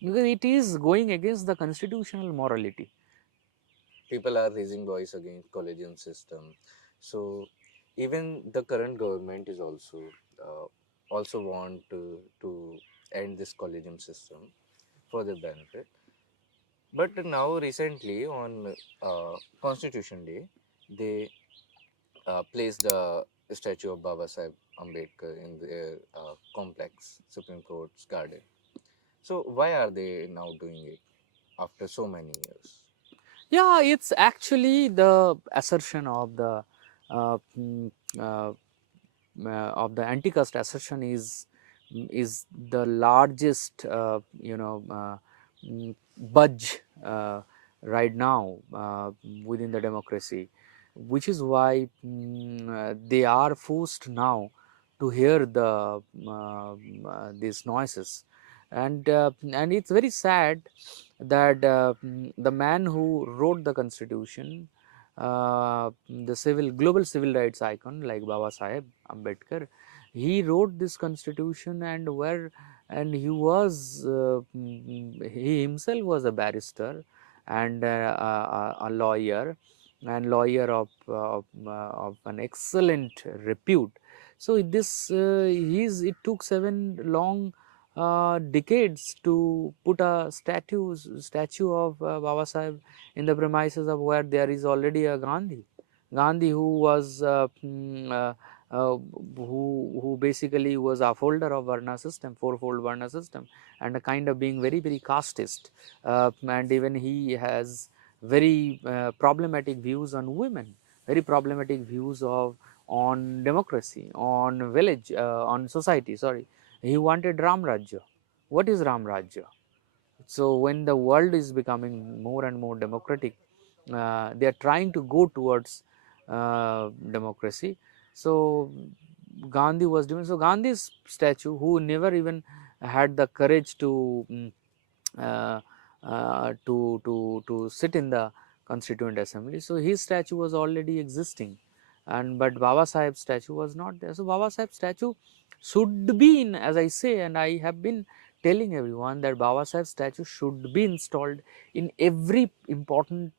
because it is going against the constitutional morality. People are raising voice against collegium system. So even the current government is also want to end this collegium system for their benefit. But now recently on Constitution Day, they placed the statue of Baba Sahib Ambedkar in their complex, Supreme Court's garden. So why are they now doing it after so many years? Yeah, it's actually the assertion of the uh, mm, uh, anti-caste assertion is the largest budge right now within the democracy, which is why they are forced now to hear these noises, and it's very sad that the man who wrote the constitution, the global civil rights icon like Baba Sahib Ambedkar, he wrote this constitution, and he himself was a barrister and a lawyer, and lawyer of an excellent repute. So it took 7 long decades to put a statue of Baba Sahib in the premises of where there is already a Gandhi who was who basically was a folder of Varna system, fourfold Varna system, and a kind of being very casteist, and even he has very problematic views on women, very problematic views on democracy, on village, on society. Sorry, he wanted Ram Rajya. What is Ram Rajya? So when the world is becoming more and more democratic, they are trying to go towards democracy. So Gandhi was doing. So Gandhi's statue, who never even had the courage to uh, to sit in the Constituent Assembly. So his statue was already existing, and but Baba Sahib's statue was not there. So Baba Sahib's statue should be in, as I say, and I have been telling everyone that Baba Sahib's statue should be installed in every important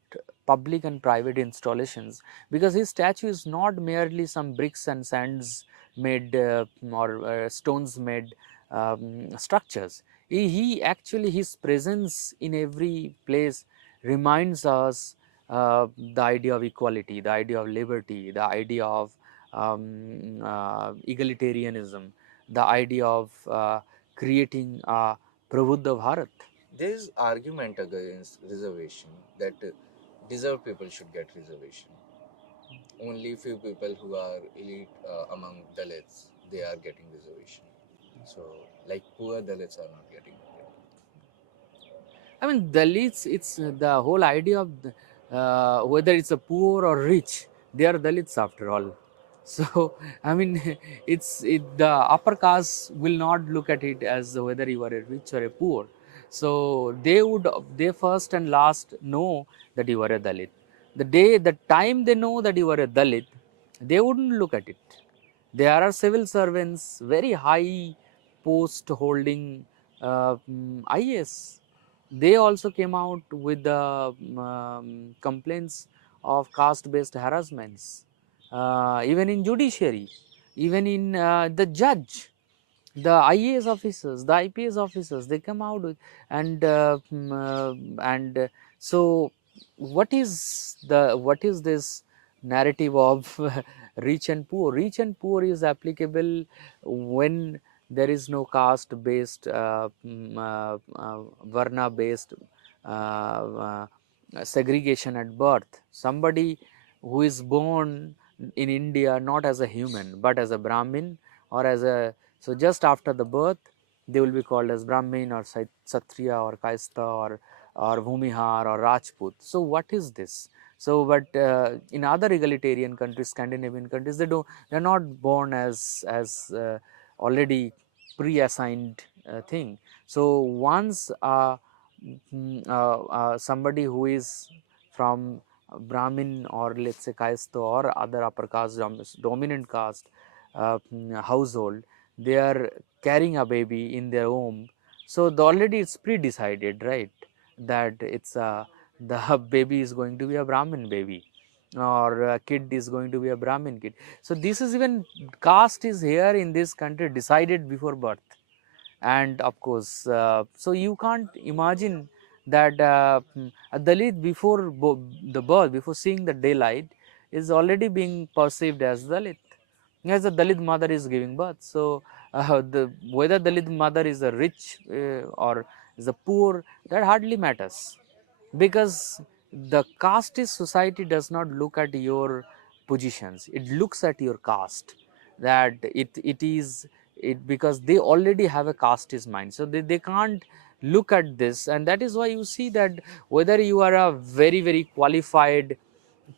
public and private installations, because his statue is not merely some bricks and sands made or stones made structures. He actually, his presence in every place reminds us the idea of equality, the idea of liberty, the idea of egalitarianism, the idea of creating a Prabuddha Bharat. There is argument against reservation that deserved people should get reservation. Only few people who are elite among Dalits, they are getting reservation. So like poor Dalits are not getting it. I mean, Dalits, it's the whole idea of whether it's a poor or rich, they are Dalits after all. So, I mean, the upper caste will not look at it as whether you are a rich or a poor. So, they first and last know that you are a Dalit. The time they know that you are a Dalit, they wouldn't look at it. There are civil servants, very high post holding IAS. They also came out with the complaints of caste based harassments, even in judiciary, even in the judge, the IAS officers, the IPS officers, they come out with, and so what is this narrative of rich and poor? Rich and poor is applicable when there is no caste based, Varna based segregation at birth. Somebody who is born in India not as a human but as a Brahmin or as a, so just after the birth they will be called as Brahmin or Satriya or Kayastha or Bhumihar or Rajput. So what is this? So, but in other egalitarian countries, Scandinavian countries, they are not born as already pre-assigned thing. So once somebody who is from Brahmin or let's say Kayastha or other upper caste dominant caste household, they are carrying a baby in their womb. So already it's pre-decided, right? That it's the baby is going to be a Brahmin baby, or a kid is going to be a Brahmin kid. So this is even caste is here in this country decided before birth. And of course, so you can't imagine that a Dalit before the birth, before seeing the daylight, is already being perceived as Dalit, as the Dalit mother is giving birth. So whether Dalit mother is a rich or is a poor, that hardly matters, because the casteist society does not look at your positions, it looks at your caste, that it is it, because they already have a casteist mind, so they can't look at this. And that is why you see that whether you are a very qualified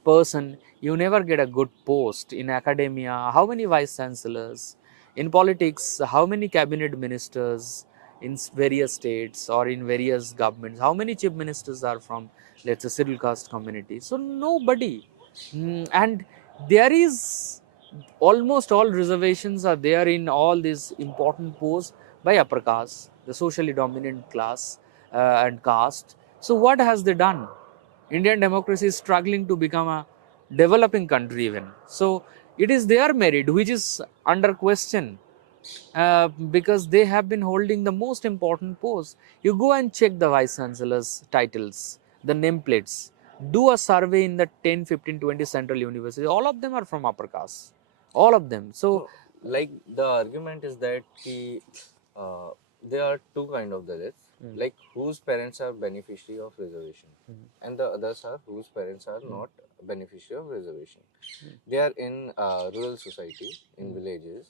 person, you never get a good post in academia. How many vice chancellors in politics, how many cabinet ministers in various states or in various governments, how many chief ministers are from, let's say, scheduled caste community? So nobody. And there is almost all reservations are there in all these important posts by upper caste, the socially dominant class and caste. So what has they done? Indian democracy is struggling to become a developing country even. So it is their merit which is under question, because they have been holding the most important posts. You go and check the vice chancellors titles, the nameplates, do a survey in the 10, 15, 20 central universities, all of them are from upper caste, all of them. So like the argument is that uh, there are two kind of Dalits, like whose parents are beneficiary of reservation, and the others are whose parents are not beneficiary of reservation. They are in rural society, in villages,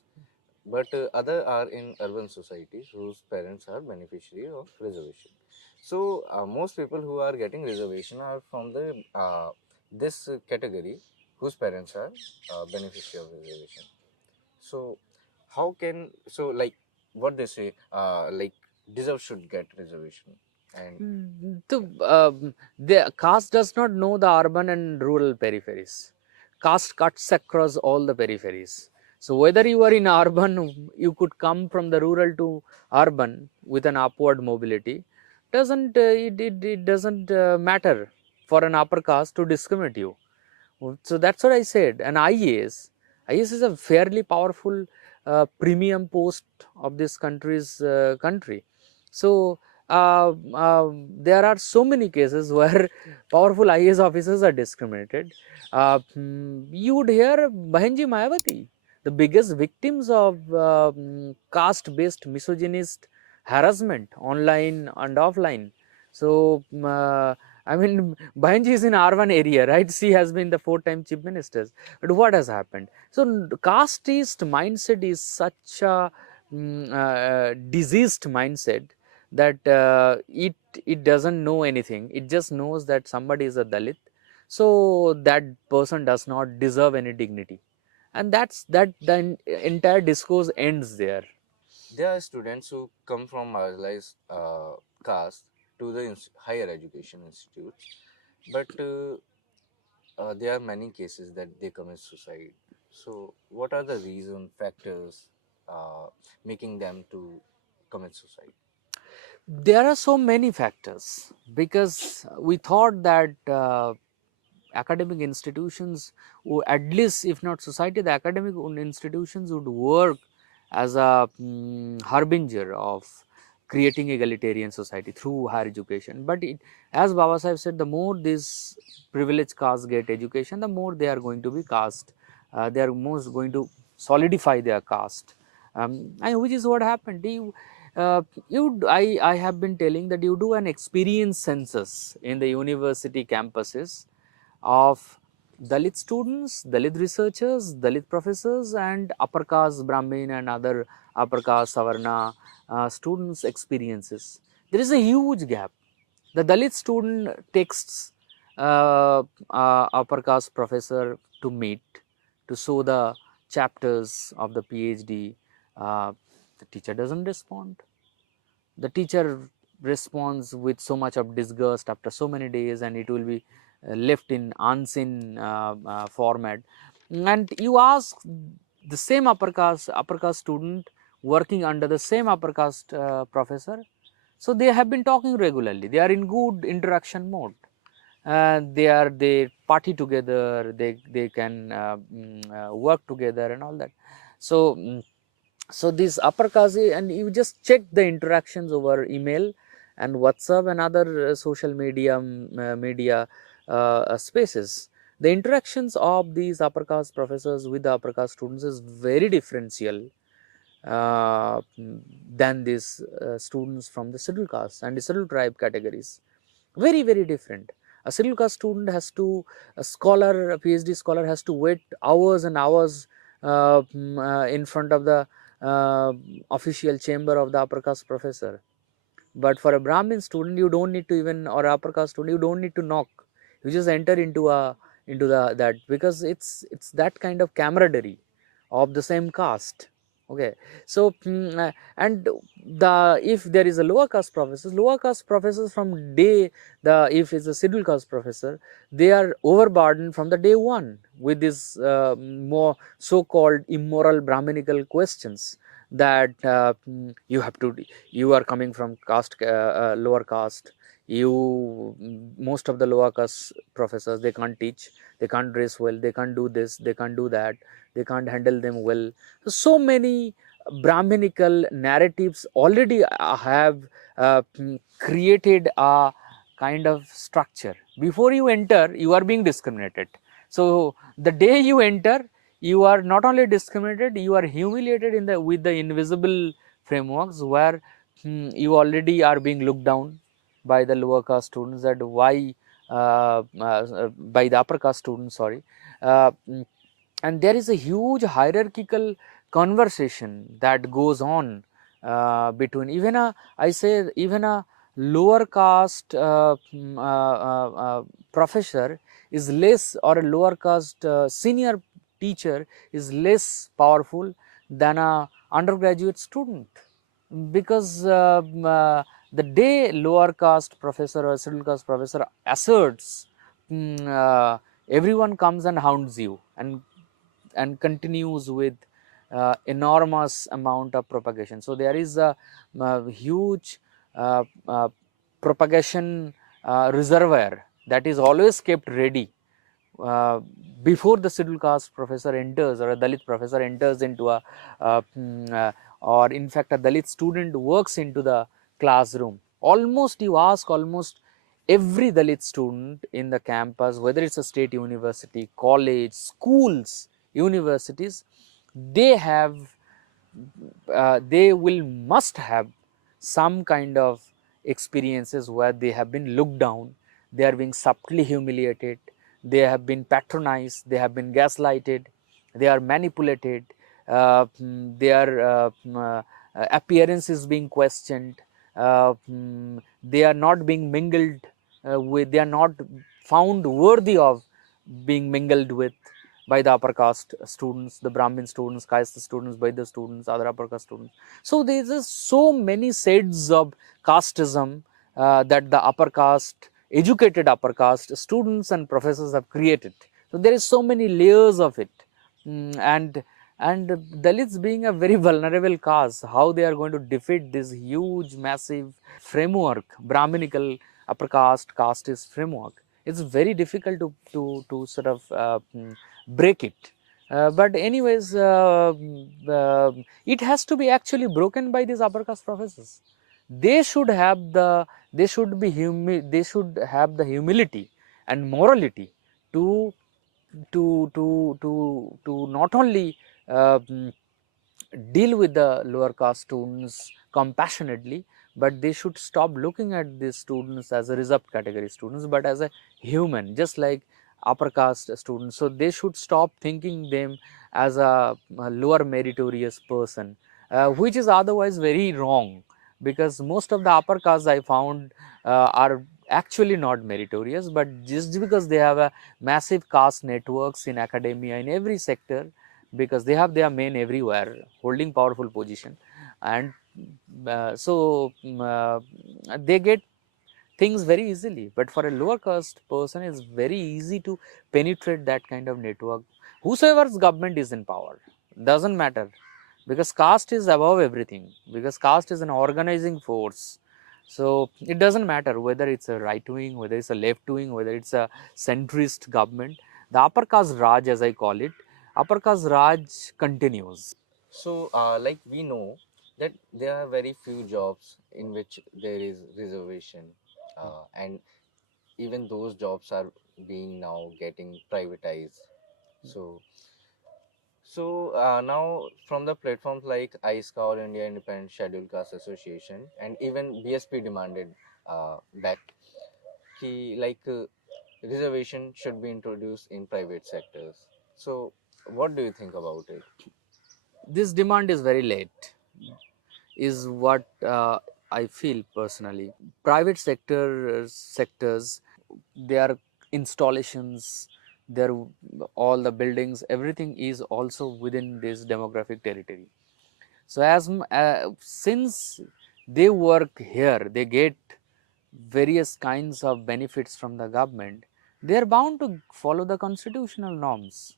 but other are in urban societies whose parents are beneficiary of reservation. So most people who are getting reservation are from the this category whose parents are beneficiary of reservation. So how can, so like what they say, like deserve should get reservation, and the caste does not know the urban and rural peripheries. Caste cuts across all the peripheries. So whether you are in urban, you could come from the rural to urban with an upward mobility. It doesn't matter for an upper caste to discriminate you. So that's what I said. And IAS is a fairly powerful premium post of this country. So there are so many cases where powerful IAS officers are discriminated. You would hear Bahenji Mayawati, the biggest victims of caste-based misogynist harassment online and offline. So I mean, Bahenji is in R1 area, right? She has been the 4-time chief ministers. But what has happened? So casteist mindset is such a diseased mindset that it doesn't know anything. It just knows that somebody is a Dalit, so that person does not deserve any dignity, and that the entire discourse ends there. there are students who come from marginalized caste to the higher education institutes, but there are many cases that they commit suicide. So what are the reason factors making them to commit suicide? There are so many factors, because we thought that academic institutions, at least if not society, the academic institutions would work as a harbinger of creating egalitarian society through higher education. But as Baba Sahib said, the more these privileged castes get education, the more they are going to be caste, they are most going to solidify their caste, and which is what happened. I have been telling that you do an experience census in the university campuses of Dalit students, Dalit researchers, Dalit professors, and upper caste Brahmin and other upper caste Savarna students' experiences. There is a huge gap. The Dalit student texts upper caste professor to meet, to show the chapters of the PhD. The teacher doesn't respond. The teacher responds with so much of disgust after so many days, and it will be left in unseen format. And you ask the same upper caste student working under the same upper caste professor, so they have been talking regularly, they are in good interaction mode, they party together, they can work together and all that. So so this upper caste, and you just check the interactions over email and WhatsApp and other social media spaces. The interactions of these upper caste professors with the upper caste students is very differential uh, than these students from the scheduled caste and the scheduled tribe categories. Very different. A scheduled caste student has to, a PhD scholar has to wait hours and hours in front of the uh, official chamber of the upper caste professor. But for a Brahmin student, you don't need to even, or upper caste student, you don't need to knock. You just enter into that, because it's that kind of camaraderie of the same caste. Okay, so and the if there is a lower caste professors from day, the if it's a scheduled caste professor, they are overburdened from the day one with these more so-called immoral Brahminical questions, that you are coming from lower caste, most of the lower caste professors, they can't teach, they can't dress well, they can't do this, they can't do that, they can't handle them well. So many Brahminical narratives already have created a kind of structure. Before you enter, you are being discriminated. So the day you enter, you are not only discriminated, you are humiliated in the with the invisible frameworks, where you already are being looked down by the lower caste students, that why by the upper caste students, sorry. uh, and there is a huge hierarchical conversation that goes on between even a, I say, even a lower caste professor is less, or a lower caste senior teacher is less powerful than a undergraduate student, because the day lower caste professor or scheduled caste professor asserts, everyone comes and hounds you, and continues with enormous amount of propagation. So there is a huge uh, uh, propagation reservoir that is always kept ready uh, before the scheduled caste professor enters, or a Dalit professor enters into or in fact a Dalit student works into the classroom. Almost, you ask almost every Dalit student in the campus, whether it's a state university, college, schools, universities, they have they will must have some kind of experiences where they have been looked down, they are being subtly humiliated, they have been patronized, they have been gaslighted, they are manipulated, their appearance is being questioned, they are not being mingled with, they are not found worthy of being mingled with by the upper caste students, the Brahmin students, Kayastha students, Vaidya students, other upper caste students. So there is so many shades of casteism that the upper caste, educated upper caste students and professors have created. So there is so many layers of it, and Dalits being a very vulnerable caste, how they are going to defeat this huge, massive framework, Brahminical upper caste, casteist framework. It's very difficult to sort of break it. But anyways, it has to be actually broken by these upper caste professors. They should have the, they should have the humility and morality to not only uh, deal with the lower caste students compassionately, but they should stop looking at these students as a reserved category students, but as a human, just like upper caste students. So they should stop thinking them as a lower meritorious person, which is otherwise very wrong, because most of the upper castes I found are actually not meritorious, but just because they have a massive caste networks in academia in every sector, because they have their men everywhere holding powerful position, and they get things very easily. But for a lower caste person, it's very easy to penetrate that kind of network. Whosoever's government is in power, doesn't matter, because caste is above everything, because caste is an organizing force. So it doesn't matter whether it's a right wing, whether it's a left wing, whether it's a centrist government. The upper caste Raj, as I call it, upper caste Raj continues. So, like we know that there are very few jobs in which there is reservation, and even those jobs are being now getting privatized. So, now from the platforms like ISCA or India Independent Scheduled Caste Association, and even BSP demanded that reservation should be introduced in private sectors. So, what do you think about it? This demand is very late, is what I feel personally. Private sectors, their installations, their all the buildings, everything is also within this demographic territory. So since they work here, they get various kinds of benefits from the government. They are bound to follow the constitutional norms.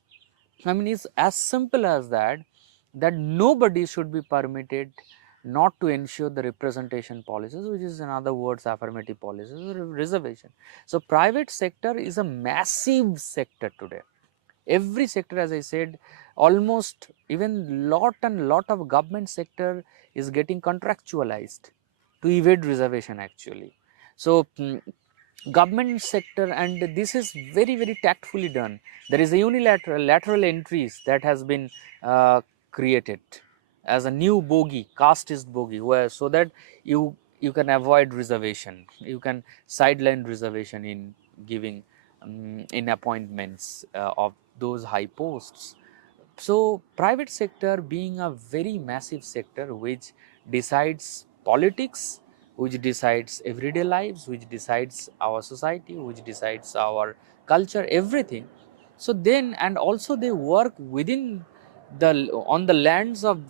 I mean, it's as simple as that, that nobody should be permitted not to ensure the representation policies, which is in other words affirmative policies or reservation. So private sector is a massive sector today. Every sector, as I said, almost even lot of government sector is getting contractualized to evade reservation actually. So government sector, and this is very tactfully done. There is a lateral entries that has been created as a new bogey, casteist bogey, where so that you can avoid reservation, you can sideline reservation in giving in appointments of those high posts. So private sector being a very massive sector which decides politics, which decides everyday lives, which decides our society, which decides our culture, everything. So then, and also they work within on the lands of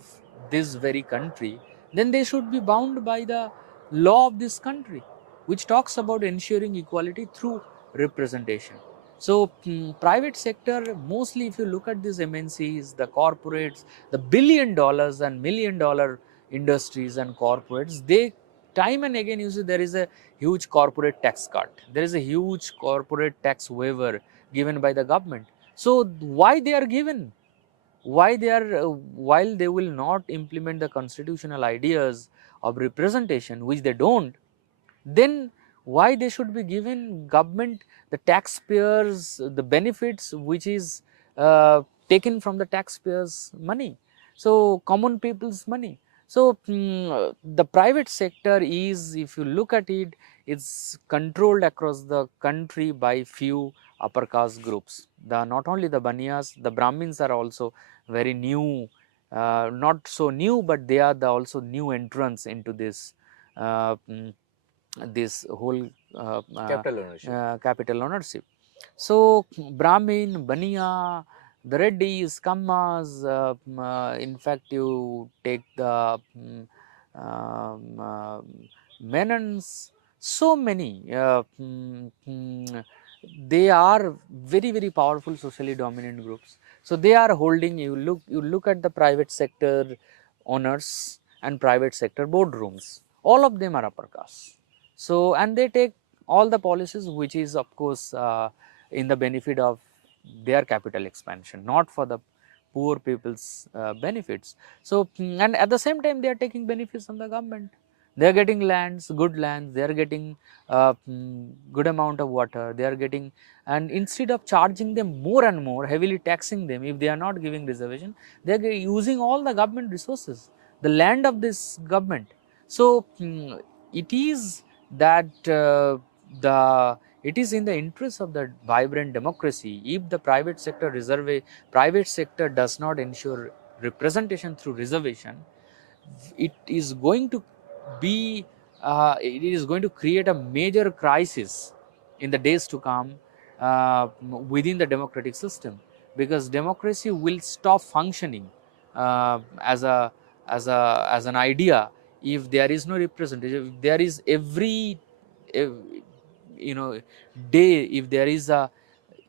this very country, then they should be bound by the law of this country, which talks about ensuring equality through representation. So private sector, mostly if you look at these MNCs, the corporates, the $1 billion and $1 million industries and corporates, they time and again you see there is a huge corporate tax cut, there is a huge corporate tax waiver given by the government. So why they are given? Why they are while they will not implement the constitutional ideas of representation, which they don't, then why they should be given government, the taxpayers, the benefits which is taken from the taxpayers money, so common people's money. So the private sector is, if you look at it, it's controlled across the country by few upper caste groups. The not only the Baniyas, the Brahmins are also very new, not so new, but they are the also new entrants into this this whole capital ownership. So Brahmin, Baniya, the Reddys, Kammas, in fact you take the Menons, so many, they are very powerful socially dominant groups. So they are holding, you look at the private sector owners and private sector boardrooms, all of them are upper caste. So and they take all the policies which is of course in the benefit of their capital expansion, not for the poor people's benefits. So and at the same time they are taking benefits from the government. They are getting lands, good lands, they are getting good amount of water, they are getting, and instead of charging them more and more, heavily taxing them if they are not giving reservation, they are using all the government resources, the land of this government. So it is that it is in the interest of the vibrant democracy, if the private sector does not ensure representation through reservation, it is going to be it is going to create a major crisis in the days to come within the democratic system, because democracy will stop functioning as an idea if there is no representation. If there is you know day, if there is a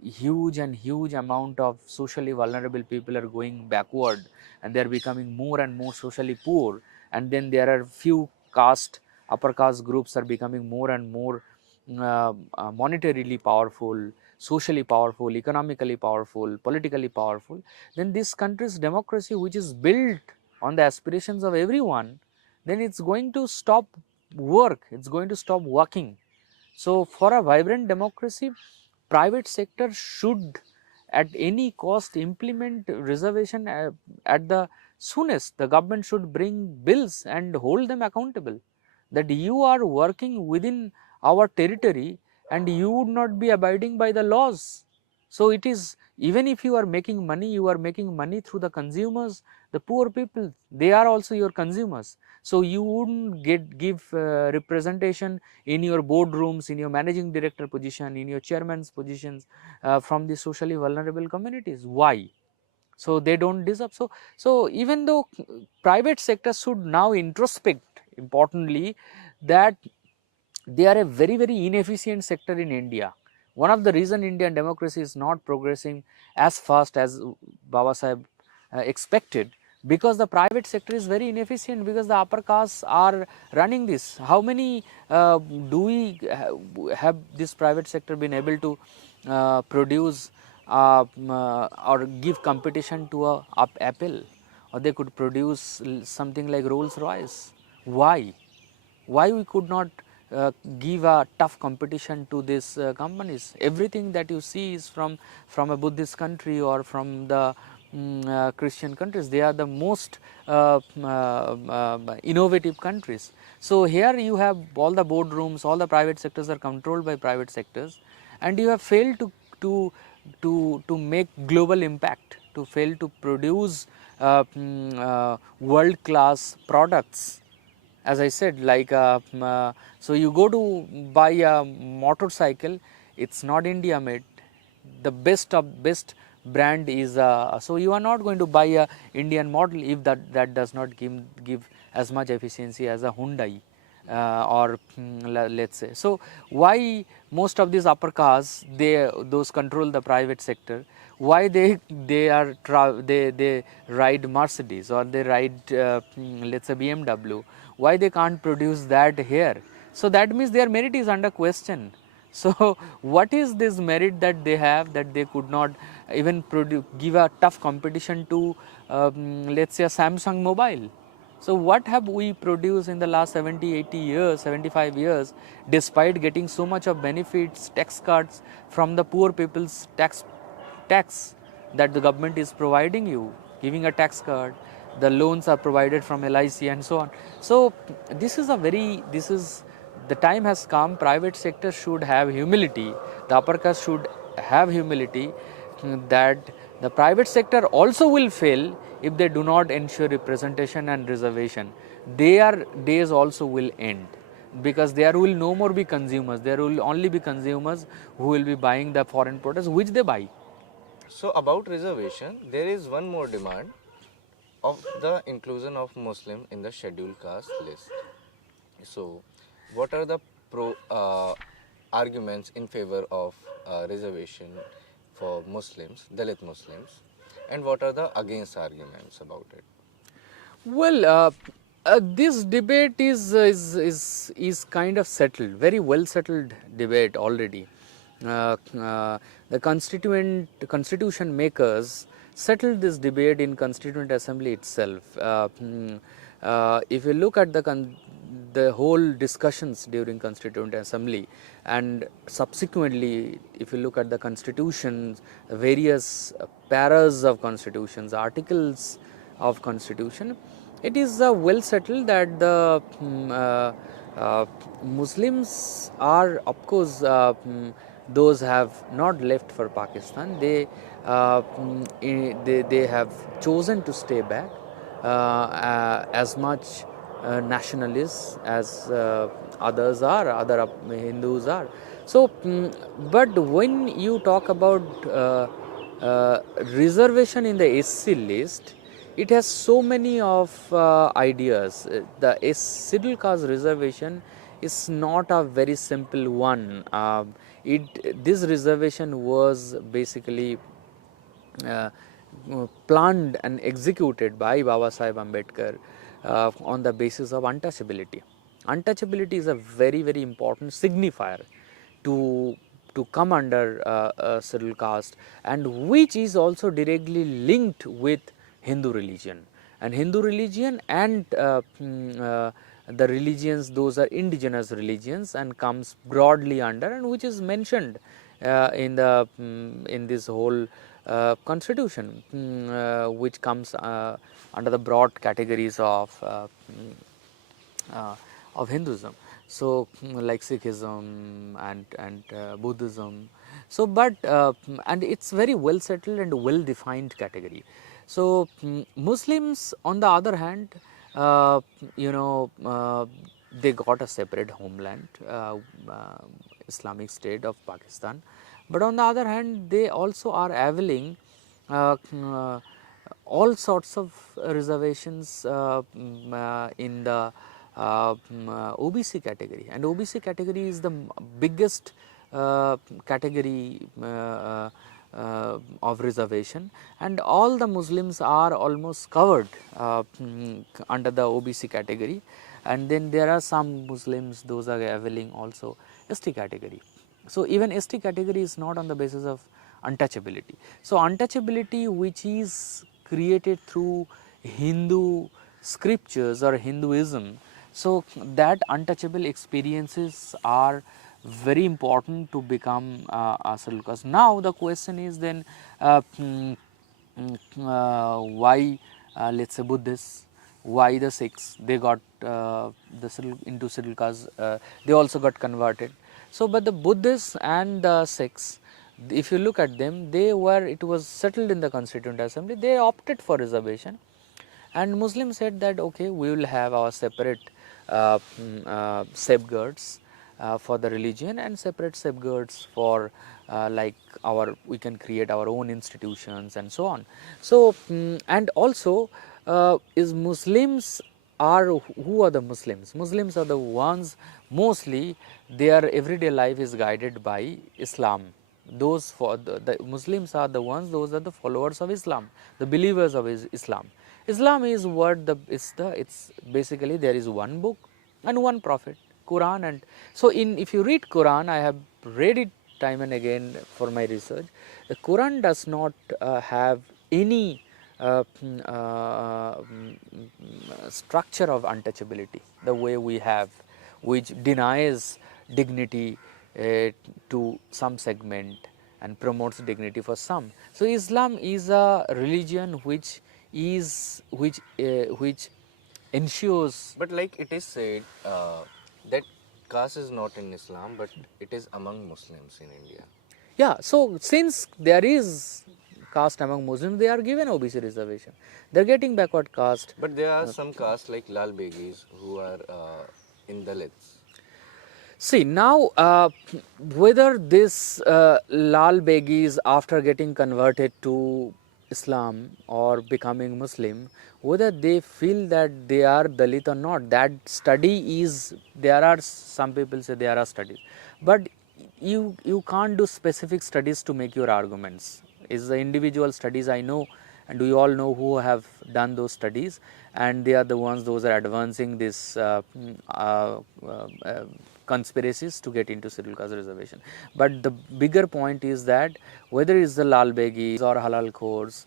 huge amount of socially vulnerable people are going backward and they are becoming more and more socially poor, and then there are few upper caste groups are becoming more and more monetarily powerful, socially powerful, economically powerful, politically powerful, then this country's democracy, which is built on the aspirations of everyone, then it's going to stop work, it's going to stop working. So for a vibrant democracy, private sector should at any cost implement reservation at the soonest. The government should bring bills and hold them accountable, that you are working within our territory and you would not be abiding by the laws. So it is, even if you are making money, you are making money through the consumers, the poor people, they are also your consumers. So you wouldn't give representation in your boardrooms, in your managing director position, in your chairman's positions from the socially vulnerable communities. Why? So they don't deserve. So even though private sector should now introspect importantly that they are a very inefficient sector in India. One of the reason Indian democracy is not progressing as fast as Baba Saheb expected, because the private sector is very inefficient, because the upper castes are running this. How many do we have this private sector been able to produce or give competition to a Apple, or they could produce something like Rolls Royce? Why? Why we could not give a tough competition to these companies? Everything that you see is from a Buddhist country or from the Christian countries. They are the most innovative countries. So here you have all the boardrooms, all the private sectors are controlled by private sectors, and you have failed to make global impact, to fail to produce world class products. As I said, like so you go to buy a motorcycle, it's not India made. The best of best brand is so you are not going to buy a Indian model if that does not give as much efficiency as a Hyundai or let's say. So why most of these upper castes, those control the private sector, why they ride Mercedes or they ride let's say BMW, why they can't produce that here? So that means their merit is under question. So what is this merit that they have, that they could not even give a tough competition to let's say a Samsung mobile? So what have we produced in the last 70, 80 years, 75 years, despite getting so much of benefits, tax cuts from the poor people's tax that the government is providing you, giving a tax cut, the loans are provided from LIC and so on. So this is the time has come. Private sector should have humility, the upper caste should have humility, that the private sector also will fail if they do not ensure representation and reservation. Their days also will end, because there will no more be consumers, there will only be consumers who will be buying the foreign products which they buy. So about reservation, there is one more demand of the inclusion of Muslim in the scheduled caste list. So what are the arguments in favor of reservation for Muslims, Dalit Muslims, and what are the against arguments about it? Well, this debate is kind of settled, very well settled debate already. The constitution makers settled this debate in Constituent Assembly itself. If you look at the whole discussions during Constituent Assembly, and subsequently if you look at the constitutions, various paras of constitutions, articles of constitution, it is well settled that the Muslims are, of course, those have not left for Pakistan. They have chosen to stay back as much nationalists as others are, other Hindus are. So, but when you talk about reservation in the SC list, it has so many of ideas. The scheduled caste reservation is not a very simple one. This reservation was basically uh, planned and executed by Baba Sahib Ambedkar on the basis of untouchability. Untouchability is a very, very important signifier to come under scheduled caste, and which is also directly linked with Hindu religion. And Hindu religion and the religions, those are indigenous religions and comes broadly under, and which is mentioned in the in this whole constitution, which comes under the broad categories of Hinduism. So, like Sikhism and Buddhism. So, but and it's very well settled and well defined category. So, Muslims on the other hand, you know, they got a separate homeland, Islamic State of Pakistan. But on the other hand, they also are availing all sorts of reservations in the OBC category, and OBC category is the biggest category of reservation, and all the Muslims are almost covered under the OBC category, and then there are some Muslims, those are availing also ST category. So, even ST category is not on the basis of untouchability. So, untouchability which is created through Hindu scriptures or Hinduism, so that untouchable experiences are very important to become a scheduled caste. Now, the question is then why let us say Buddhists, why the Sikhs, they got into scheduled caste, they also got converted. So, but the Buddhists and the Sikhs, if you look at them, they were, it was settled in the Constituent Assembly, they opted for reservation, and Muslims said that okay, we will have our separate safeguards for the religion and separate safeguards for like we can create our own institutions and so on. So, and also is Muslims are, who are the Muslims? Muslims are the ones, mostly their everyday life is guided by Islam. Those for the Muslims are the ones, those are the followers of Islam, the believers of Islam. Islam is what it's basically there is one book and one prophet, Quran. And so if you read Quran, I have read it time and again for my research, the Quran does not have any structure of untouchability the way we have, which denies dignity to some segment and promotes dignity for some. So, Islam is a religion which ensures. But like it is said that caste is not in Islam, but it is among Muslims in India. Yeah, so since there is caste among Muslims, they are given OBC reservation. They are getting backward caste. But there are some castes like Lal Begis who are in Dalits. See, now whether this Lal Begis, after getting converted to Islam or becoming Muslim, whether they feel that they are Dalit or not, that study is, there are some people say there are studies, but you can't do specific studies to make your arguments. It's the individual studies I know, and we all know who have done those studies, and they are the ones, those are advancing this conspiracies to get into scheduled caste reservation. But the bigger point is that whether it's the Lal Begis or Halal Khors,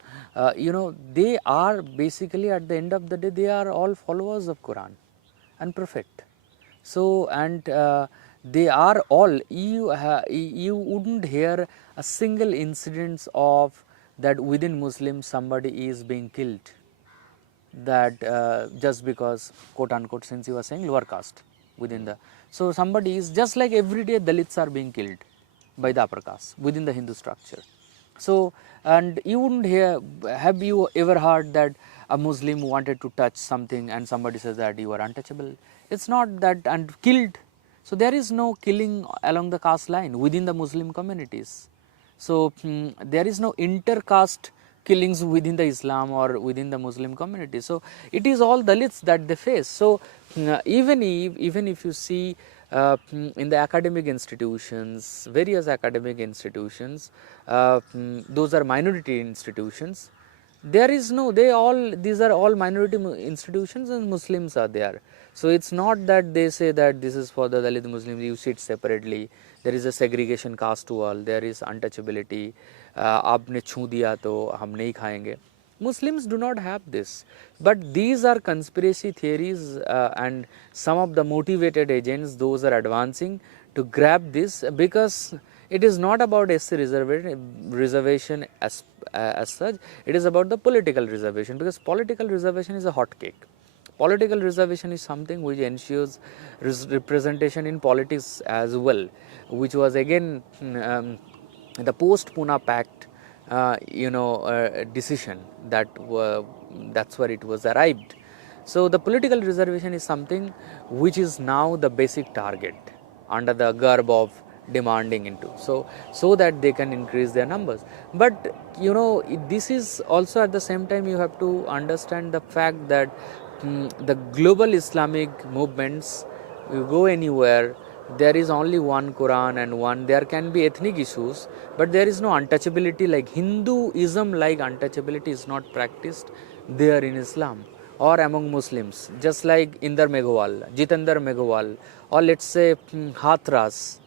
you know, they are basically at the end of the day, they are all followers of Quran and Prophet. So, and they are all, you wouldn't hear a single incidence of that within Muslims somebody is being killed, that just because quote unquote, since you were saying lower caste within the, so somebody is just like every day Dalits are being killed by the upper caste within the Hindu structure. So, and you wouldn't hear, have you ever heard that a Muslim wanted to touch something and somebody says that you are untouchable? It's not that, and killed. So there is no killing along the caste line within the Muslim communities. So there is no inter-caste killings within the Islam or within the Muslim community. So it is all Dalits that they face. So even if you see in the academic institutions, various academic institutions, those are minority institutions. There is no, these are all minority institutions and Muslims are there. So it's not that they say that this is for the Dalit Muslims, you sit separately. There is a segregation caste wall, there is untouchability. आपने छू दिया तो हम नहीं खाएंगे. Muslims do not have this, but these are conspiracy theories and some of the motivated agents, those are advancing to grab this, because it is not about SC reservation as such, it is about the political reservation, because political reservation is a hot cake. Political reservation is something which ensures representation in politics as well, which was again the post-Pune Pact decision that's where it was arrived. So the political reservation is something which is now the basic target under the garb of demanding into, so that they can increase their numbers. But this is also at the same time you have to understand the fact that the global Islamic movements, you go anywhere, there is only one Quran and there can be ethnic issues, but there is no untouchability. Like Hinduism, like untouchability is not practiced there in Islam or among Muslims, just like Inder Meghwal, Jitendra Meghwal, or let's say Hathras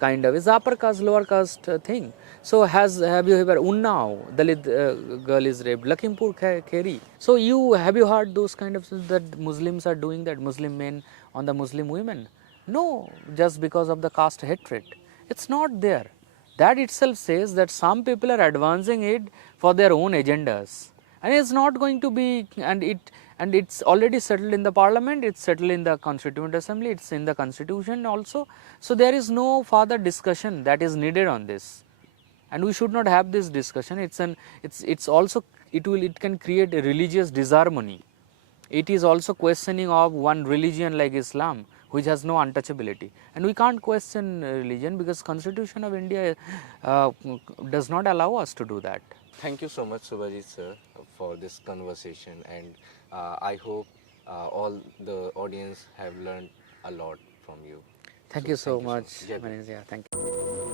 kind of is upper caste, lower caste thing. So have you ever Unnao, Dalit girl is raped, Lakhimpur Kheri. So have you heard those kind of things that Muslims are doing, that Muslim men on the Muslim women? No, just because of the caste hatred. It's not there. That itself says that some people are advancing it for their own agendas, and it's not going to be, and it's already settled in the parliament, it's settled in the constituent assembly, it's in the constitution also. So there is no further discussion that is needed on this, and we should not have this discussion. It can create a religious disharmony. It is also questioning of one religion like Islam, which has no untouchability, and we can't question religion because Constitution of India does not allow us to do that. Thank you so much, Subhajit sir, for this conversation, and I hope all the audience have learned a lot from you. Thank you so much. Jai Bhim. Thank you.